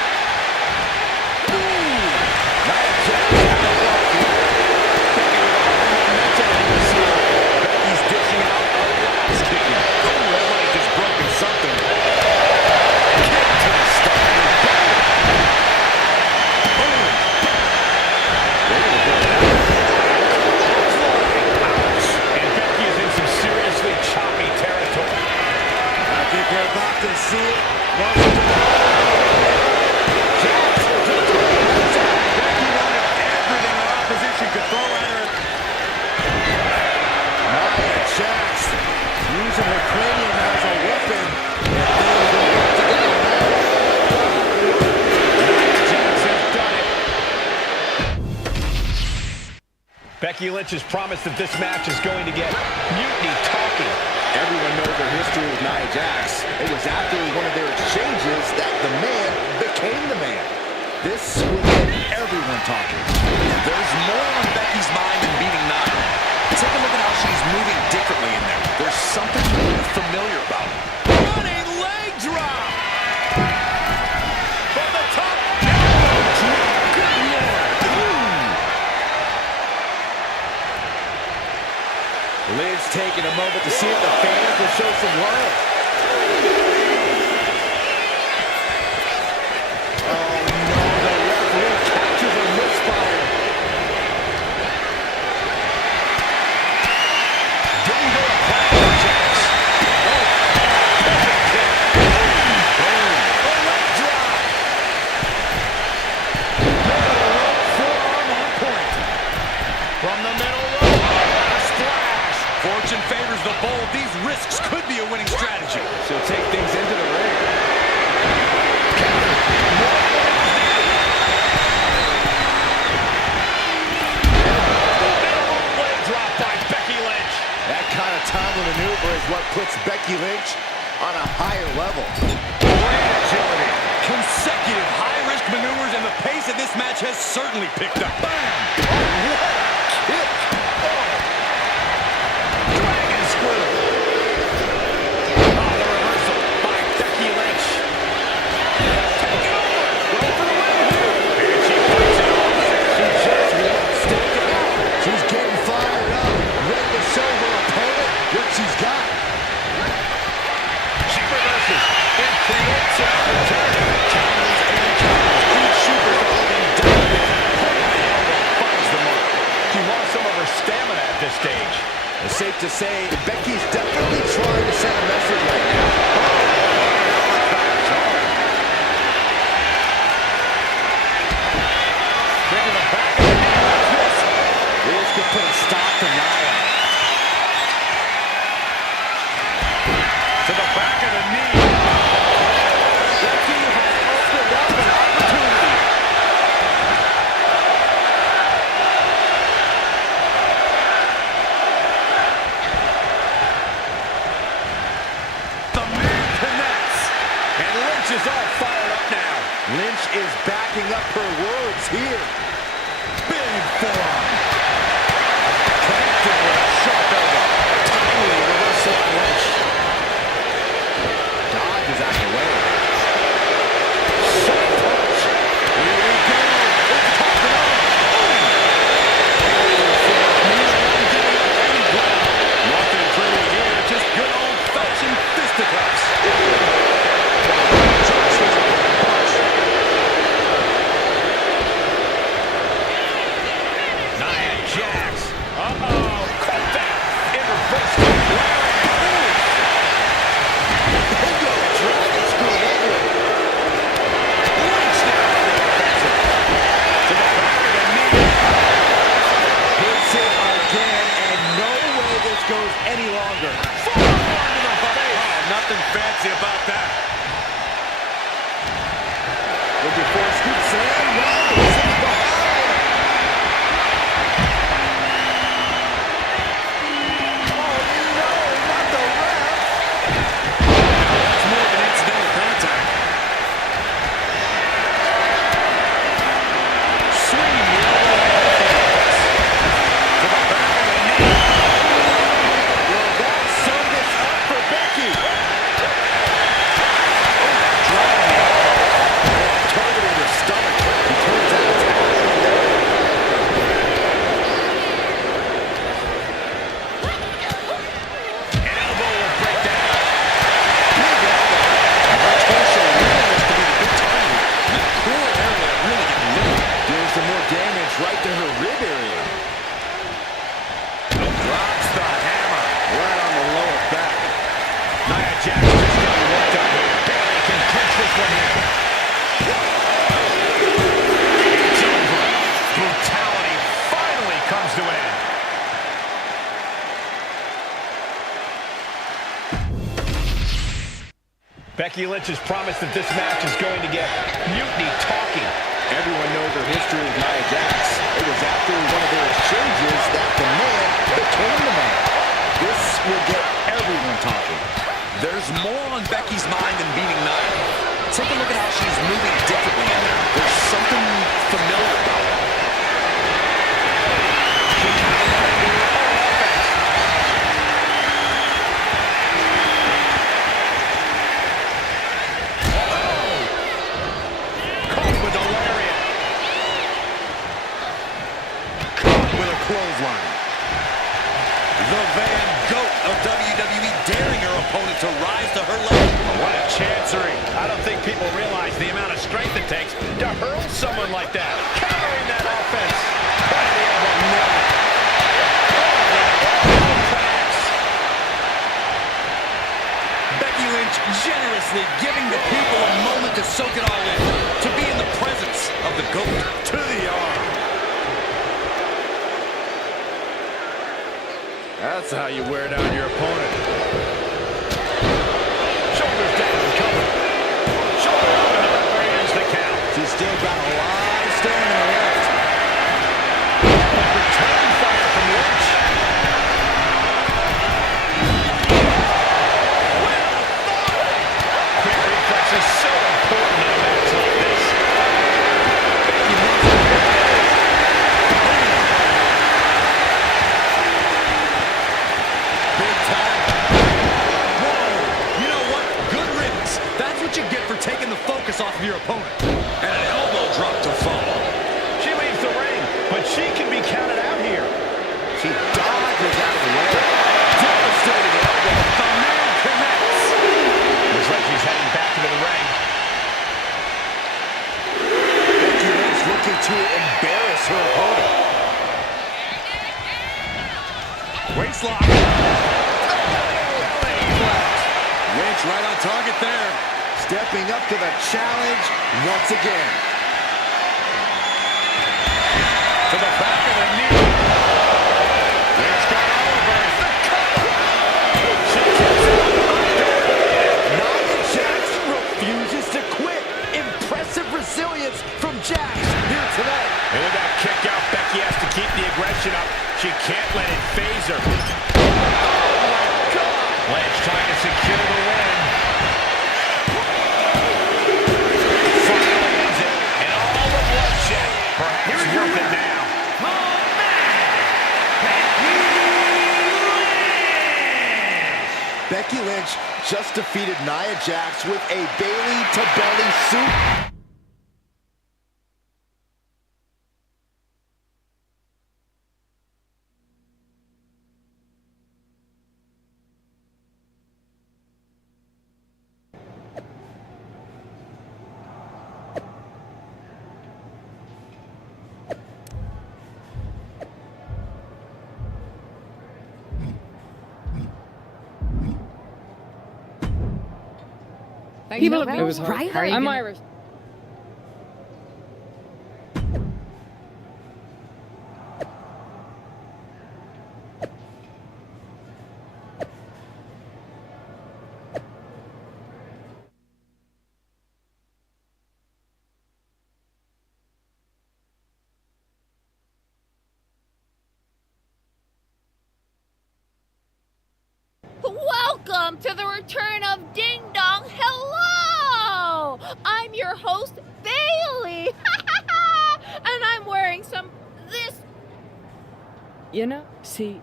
Becky Lynch has promised that this match is going to get mutiny talking. Everyone knows their history with Nia Jax. It was after one of their exchanges that the man became the man. This will get everyone talking. There's more on Becky's mind than beating Nia. Take a look at how she's moving differently in there. There's something familiar about it. Running leg drop! From the top, elbow drop! Good Lord! Liz taking a moment to see if the fans will show some love. Oh no, the referee catches a misfire. Didn't go to plan for Jax. Oh, perfect kick. Boom. A leg drop. Middle rope forearm on point. From the middle rope, a splash. Fortune favors the bold. These risks could be a winning strategy. She'll take things into the ring. Leg drop by Becky Lynch. That kind of timely maneuver is what puts Becky Lynch on a higher level. Great agility. Consecutive high-risk maneuvers, and the pace of this match has certainly picked up. Bam! Oh, what a kick! Oh. Dragon screw. Oh, the reversal by Becky Lynch. Take it over. Going for the win here. And she fights it off. She just won't stick it out. She's getting fired up, ready to show her opponent what she's got. She reverses and creates an opportunity. Counters and counters. Each superstar looking dominant. Holy elbow finds the mark. She lost some of her stamina at this stage. It's safe to say Becky's definitely trying to send a message right now. Kick in the back of the knee. Watch this. This could put a stop to Nia. To the back of the knee. Becky has opened up an opportunity. The man connects. And Lynch is all fired up now. Lynch is backing up her words here. Big forearm. Connected with a sharp elbow. Timely reversal on Lynch. Dodge is out of the way. Sharp punch. Here we go. It's popping up. Nothing pretty here. Just good old-fashioned fisticuffs. Jax was a punch. Nia Jax. Uh-oh. Caught that. In reverse. Dragon screw into it. Lynch now on the offensive. To the back of the knee. Hits it again, and no way this goes any longer. Forearm to the face. Oh, nothing fancy about that. Looking for a scoop slam. No, sits behind. Oh no, not the ref. That's more of an incidental contact. Swinging the elbow off the offense. To the back of the knee. Will that sum this up for Becky? Driving the elbow. Targeting her stomach. He turns out attack. An elbow will break down. Big elbow. Torso really looks to be the big target. The core area really getting lit. Doing some more damage right to her rib area. Drops the hammer. Right on the lower back. Nia Jax just getting worked up here. Bayley can clinch this one here. It's over. Brutality finally comes to an end. Becky Lynch has promised that this match is going to get mutiny talking. Everyone knows her history with Nia Jax. It was was after one of their exchanges that the man became the man. This will get everyone talking. There's more on Becky's mind than beating Nia. Take a look at how she's moving differently in there. There's something familiar about it. She counted out of her own offense. Caught with a lariat. Caught with a clothesline. The Van Goat of WWE daring her opponent to rise to her level. What a chancery. I don't think people realize the amount of strength it takes to hurl someone like that. Countering that offense. By the elbow, no. Becky Lynch generously giving the people a moment to soak it all in. To be in the presence of the GOAT. To the arm. That's how you wear down your opponent. Shoulders down and cover. Shoulder up and the referee ends the count. She's still got a lot of stamina left. Return fire from Lynch. Quick reflex is so important in a match like this. Becky moves it. Big time. Whoa. You know what? Good riddance. That's what you get for taking the focus off of your opponent. And an elbow drop to follow. She leaves the ring, but she can be counted out here. She dodges out of the way. Devastating elbow. The man connects. Looks like she's heading back into the ring. Becky Lynch looking to embarrass her opponent. Waistlock. Lynch right on target there. Stepping up to the challenge once again. To the back of the knee. Lynch got over. The cover. She takes it. Nia Jax refuses to quit. Impressive resilience from Jax here tonight. And with that kick out, Becky has to keep the aggression up. She can't let it phase her. Oh, my God. Lynch trying to secure the win. Finally ends it. And all the bloodshed. Perhaps worth it now. Becky Lynch just defeated Nia Jax with a Bailey to belly soup. People know, it was hard. right? I'm Irish. Welcome to the return of Ding Dong. Hello! I'm your host, Bailey. And I'm wearing this. You know, see,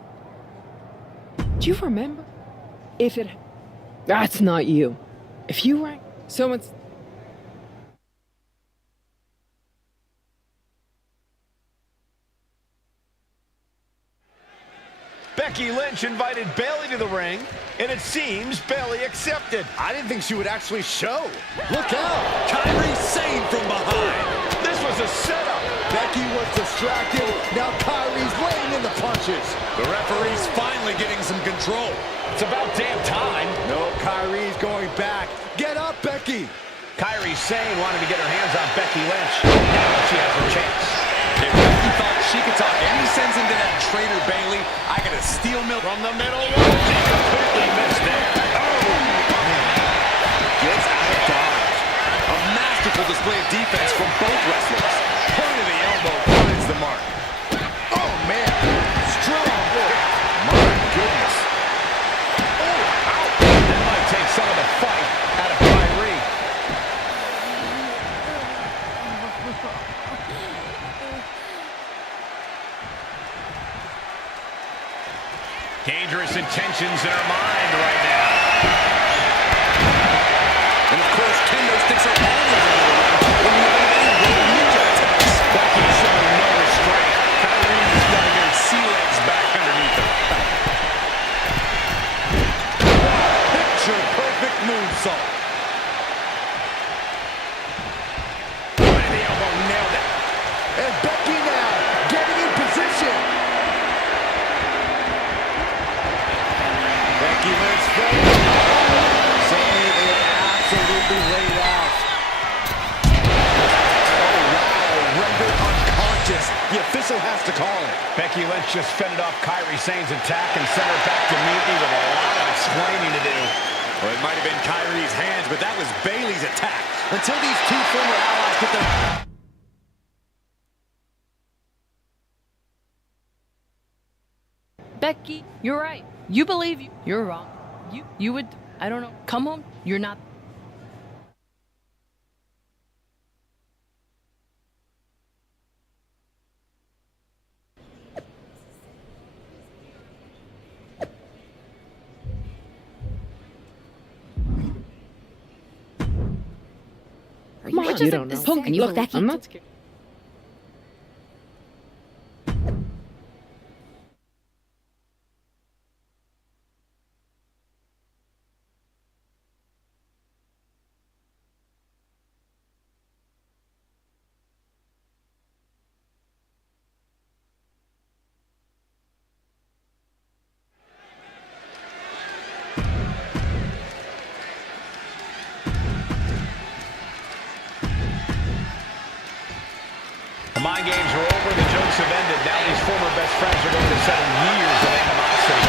do you remember? If it... That's not you. If you rang someone's... Becky Lynch invited Bailey to the ring, and it seems Bailey accepted. I didn't think she would actually show. Look out! Kyrie Sane from behind. This was a setup. Becky was distracted. Now Kyrie's laying in the punches. The referee's finally getting some control. It's about damn time. No, Kyrie's going back. Get up, Becky. Kyrie Sane wanted to get her hands on Becky Lynch. Now she has her chance. If Becky thought she could talk any sense into that traitor Bailey, I got a steel mill From the middle, she completely missed there. Gets out of dodge. A masterful display of defense from both wrestlers. Point of the elbow finds the mark. Dangerous intentions in her mind right now. And of course, kendo sticks are always in the ring when you have any road ninja attacks. Becky showing no restraint. Kyrie's got to get her sea legs back underneath her. Picture-perfect moonsault. Right in the elbow, nailed it. And Becky now getting in position. Becky Lynch saying it absolutely laid out. Oh, wow, rendered unconscious. The official has to call it. Becky Lynch just fended off Kairi Sane's attack and sent her back to mutiny with a lot of explaining to do. Well, it might have been Kyrie's hands, but that was Bayley's attack. Until these two former allies get their... Becky, you're right. You believe you're wrong. You would, I don't know, come home. You're not. Come on, you don't know. Punk, and you look, Becky. I'm not scared. Mind games are over. The jokes have ended. Now these former best friends are going to settle years of animosity.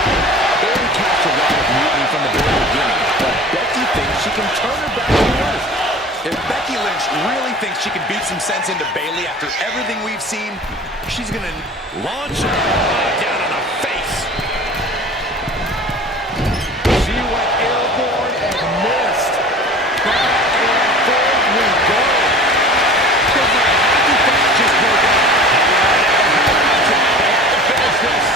Bayley cast a lot of mutiny from the very beginning, but Becky thinks she can turn her back on earth. If Becky Lynch really thinks she can beat some sense into Bayley after everything we've seen, she's going to launch her down on the face. She went airborne and missed. Back and forth we go.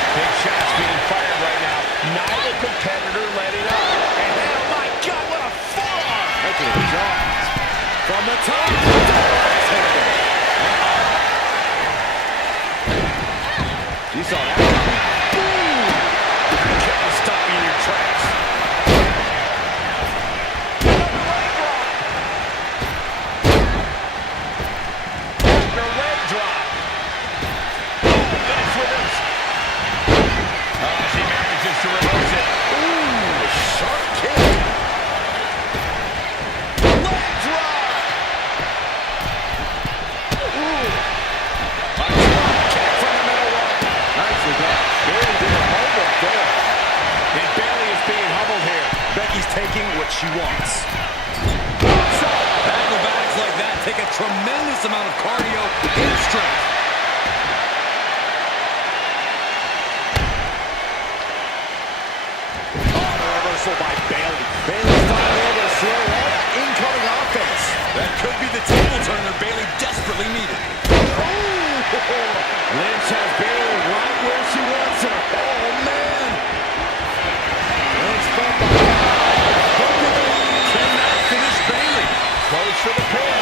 Big shots being fired right now. Neither competitor let it up. And oh my God, what a forearm! Making it jaws. From the top. You saw that. Boom! Can't stop you in your tracks. Another leg drop. Finish with this. Oh, she manages to reverse it. Ooh, sharp kick. Leg drop. Ooh. A drop kick from the middle rope. Nicely done. Bayley did a homework there. And Bayley is being humbled here. Becky's taking what she wants. Acrobatics like that take a tremendous amount of cardio and strength. Reversal by Bayley. Bayley's finally able to slow all that incoming offense. That could be the table turner Bayley desperately needed. Lynch has Bayley right where she wants her. Oh, man. Lynch from behind. Cannot finish Bayley. Goes for the pin.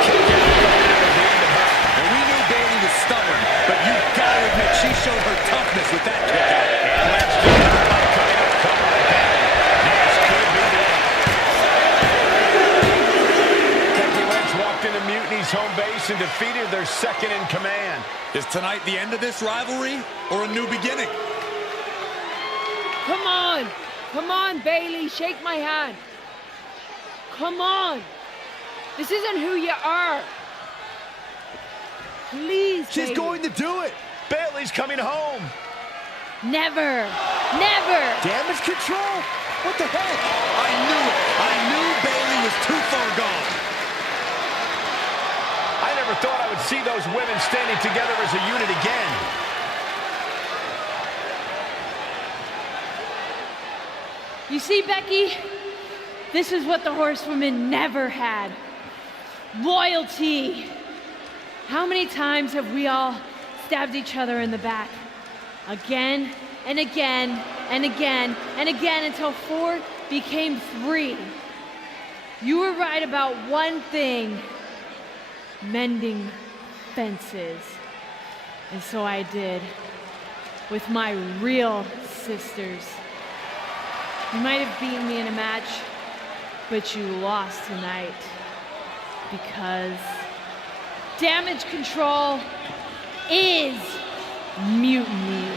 Kick out right there at the end of her. And we knew Bayley was stubborn, but you've got to admit she showed her toughness with that kick out. And Lynch did not like coming up caught red-handed. This could be it. Becky Lynch walked into Mutiny's home base and defeated their second in command. Is tonight the end of this rivalry or a new beginning? Come on. Come on, Bayley. Shake my hand. Come on. This isn't who you are. Please, She's Bayley. going to do it. Bayley's coming home. Never. Never. Damage control? What the heck? I knew it. I knew Bayley was too far gone. I never thought I would see those women standing together as a unit again. You see, Becky? This is what the horsewomen never had. Loyalty. How many times have we all stabbed each other in the back? Again and again and again and again until 4 became 3. You were right about one thing: mending fences. And so I did, with my real sisters. You might have beaten me in a match, but you lost tonight because damage control is mutiny.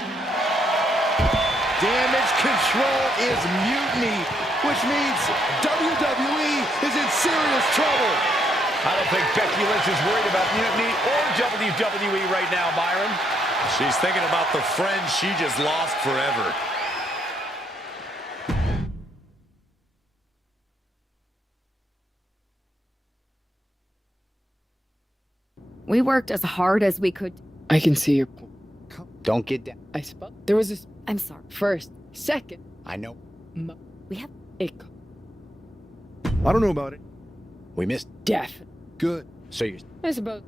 Damage control is mutiny, which means WWE is in serious trouble. I don't think Becky Lynch is worried about mutiny or WWE right now, Byron. She's thinking about the friend she just lost forever. We worked as hard as we could. I can see your point. Don't get down. I suppose there was this I'm sorry. first, second, I know. We have ick, I don't know about it. We missed. death. Good. So you're... I suppose.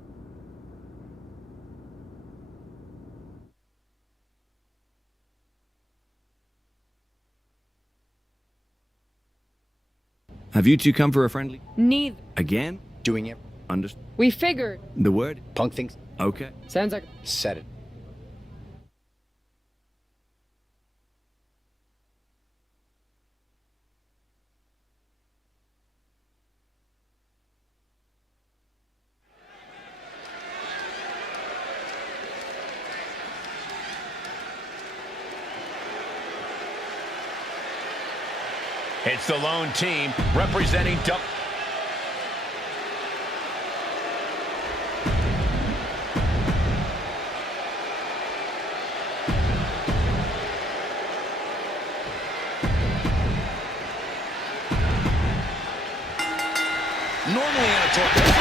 Have you two come for a friendly? Neither. Again? doing it. Understood. We figured. The word? Punk thinks... Okay. Sounds like. Said it. It's the lone team representing Normally in a tornado.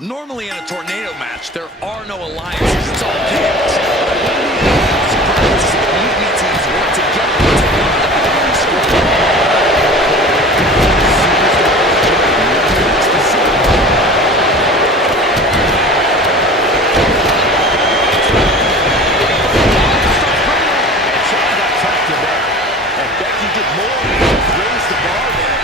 Normally in a tornado match, there are no alliances. It's all chaos. Mutiny teams work together to take on the enemy squad. And Becky did more than just raise the bar there.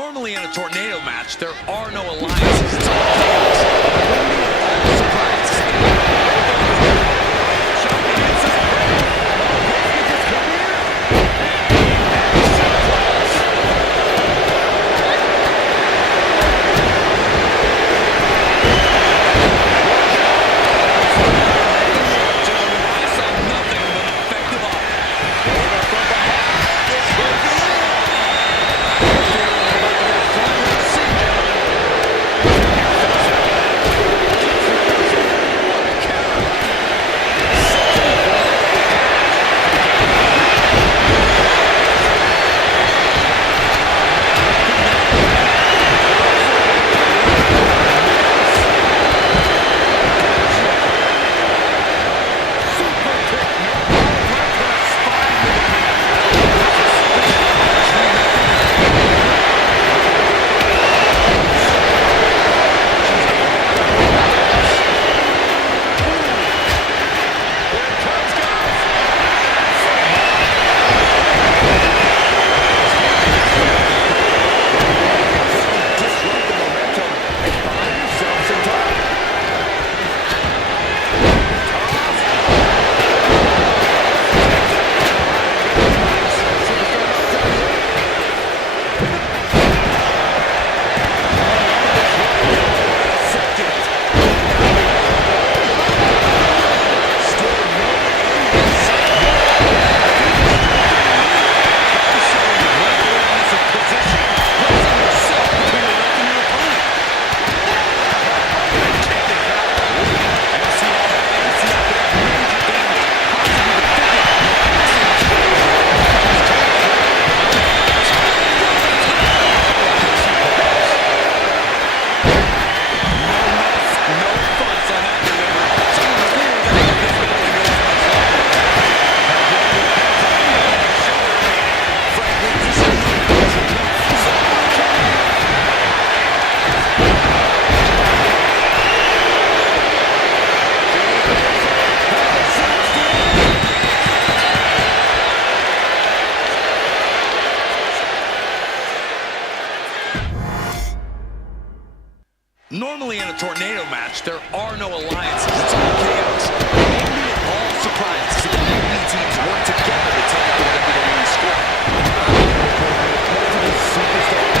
Normally in a tornado match, there are no alliances. It's all chaos. All surprises. Shocking inside break. It's his career. Gentlemen, I saw nothing but an effective offense. From behind, this will be Normally in a tornado match, there are no alliances. It's all chaos. Maybe it all surprises if the WWE teams work together to take out the WWE squad. Multiple superstars.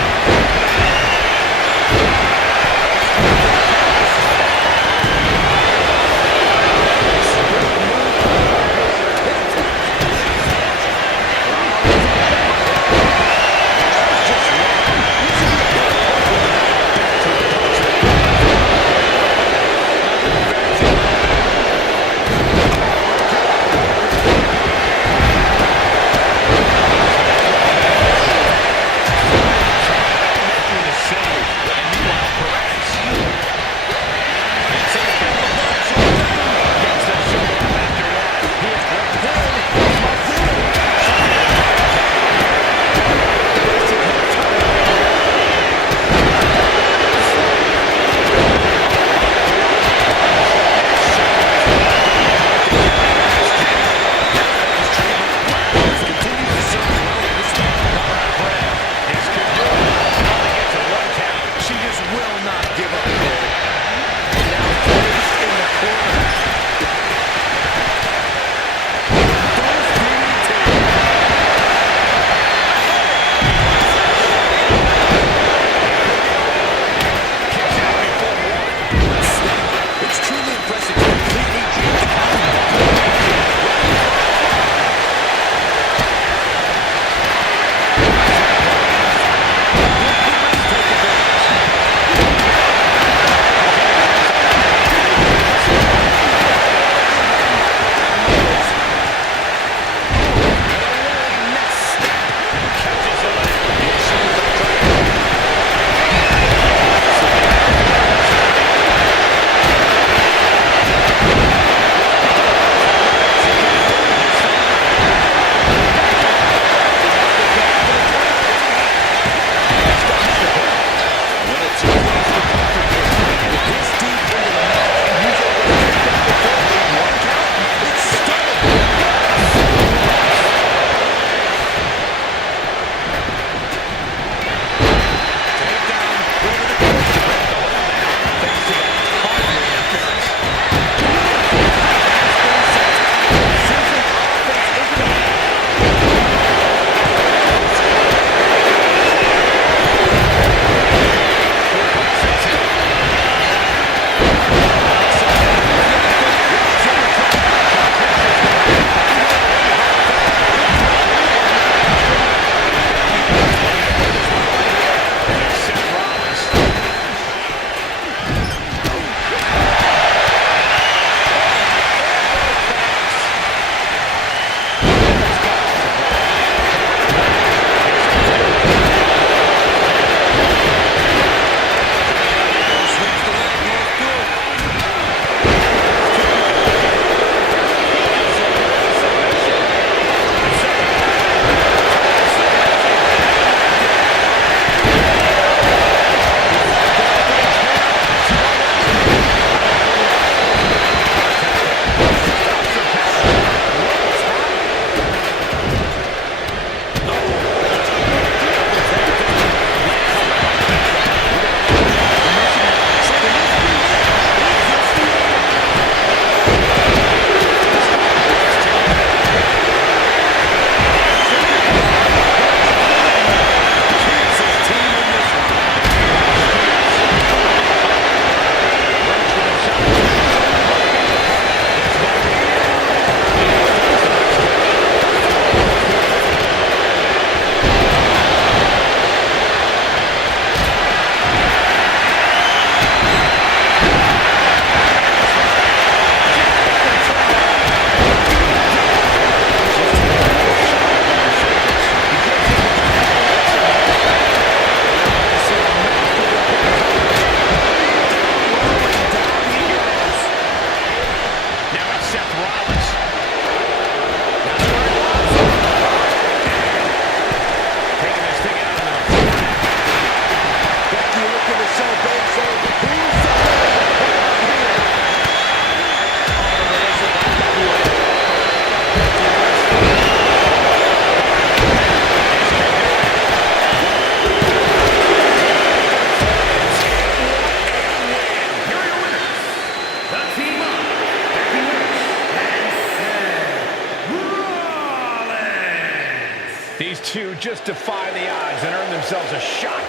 just defy the odds and earn themselves a shot.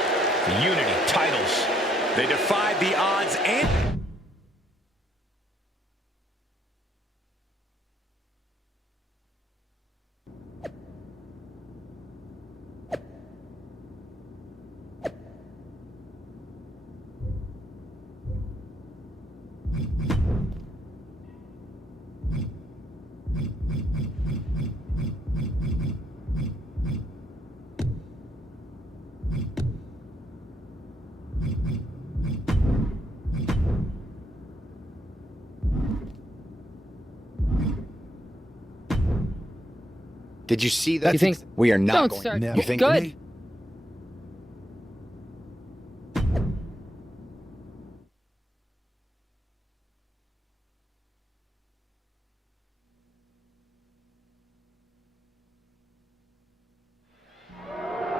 The Unity titles. They defied the odds and... Did you see that? You think- we are not Don't going? start. You think? Good.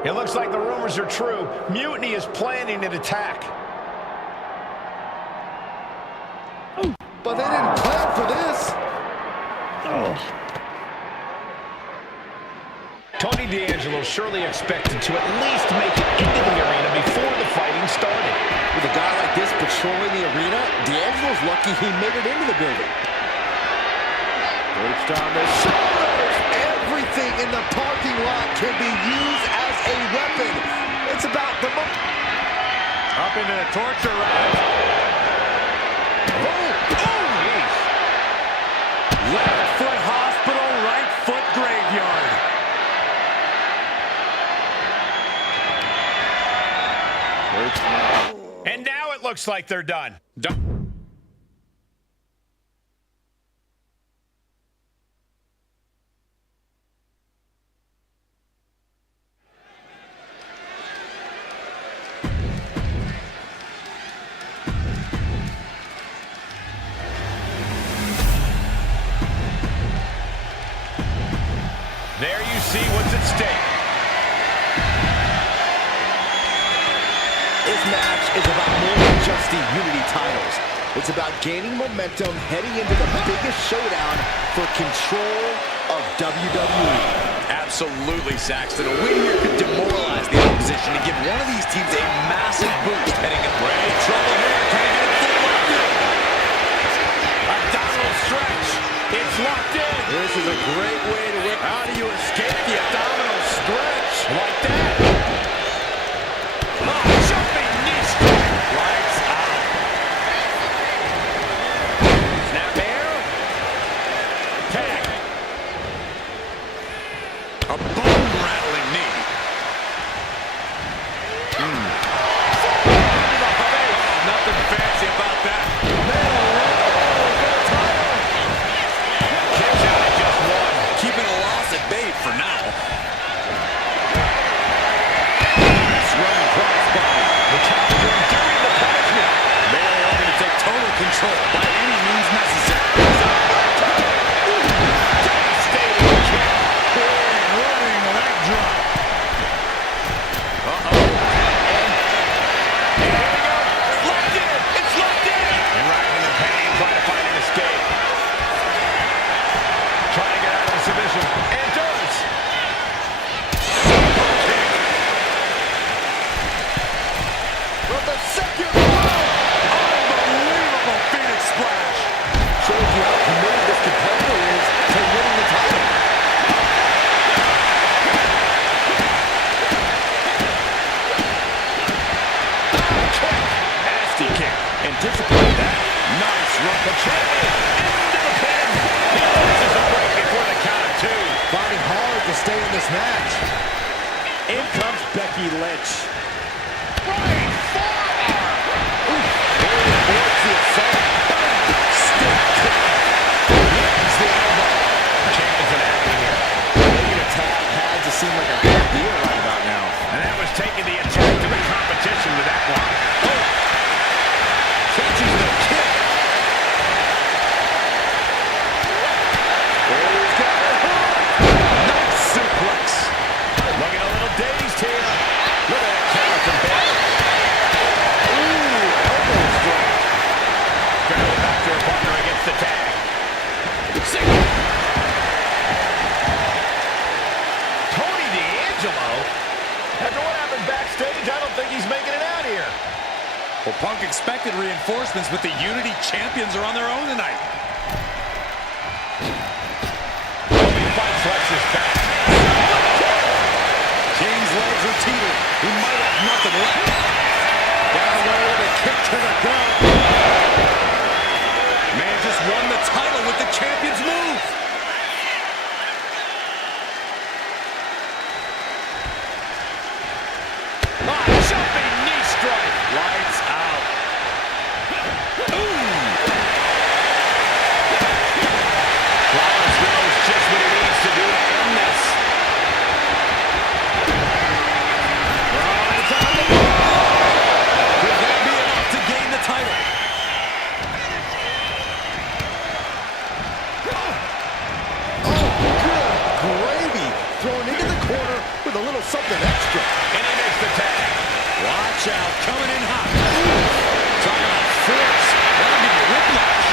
It looks like the rumors are true. Mutiny is planning an attack. But they didn't plan for this. Tony D'Angelo surely expected to at least make it into the arena before the fighting started. With a guy like this patrolling the arena, D'Angelo's lucky he made it into the building. Perched on the shoulders. Everything in the parking lot can be used as a weapon. It's about the... Up into the torture rack. Jeez. Left foot hospital, right foot graveyard. And now it looks like they're done. There you see what's at stake. This match is about more than just the Unity titles. It's about gaining momentum heading into the biggest showdown for control of WWE. Absolutely, Saxton. A win here could demoralize the opposition and give one of these teams a massive boost heading up. Ray, trouble here. Can he get it through locked in? Abdominal stretch. It's locked in. This is a great way to win. How do you escape the abdominal stretch? Like that. Oh, jumping knee strike. Lights out. Snap air. Tag. A bone-rattling knee. Nothing fancy about that. Kicks out at just one. Keeping a loss at bay for now. Running crossbody. The challenger enduring the punishment. Bailey hoping to take total control by any means necessary. Devastating kick. Big running leg drop. Uh-oh. And here we go. Locked in. It's locked in. And riding in the pain, trying to find an escape. Trying to get out of the submission. And does. From the second row. Unbelievable Phoenix splash. Shows you how committed this competitor is to winning the title. Nasty kick. Anticipated that. Nice run. The champion into the pin. He loses a break before the count of two. Fighting hard to stay in this match. In comes Becky Lynch. Right forearm. Avoids the assault. Stick kick. Lands the elbow. Champion's in action here. Making a tag had to seem like a good idea right about now. And that was taking the attack to the competition with that one. Oh. Catches the kick. He's got it. Nice suplex. Looking a little dazed here. Look at that counter from Bailey. headed backstage. I don't think he's making it out here. Well, Punk expected reinforcements, but the Unity champions are on their own tonight. He fights Lex's back. King's legs are teetering. He might have nothing left. Down low with a kick to the gut. Man just won the title with the champion's move. Jumping knee strike. Lights out. Rollins knows just what he needs to do to end this. Rollins on the ball. Could that be enough to gain the title? Gravy thrown into the corner with a little something extra. And he makes the tag. Watch out, coming in hot. Talking about force. That'll give you whiplash.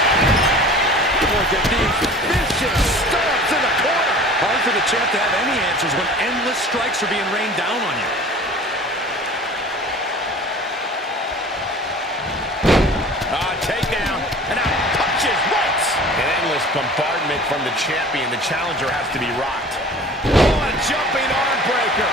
Look at these vicious stomps in the corner. Hard for the champ to have any answers when endless strikes are being rained down on you. Takedown. And now punches once. An endless bombardment from the champion. The challenger has to be rocked. Oh, a jumping arm breaker.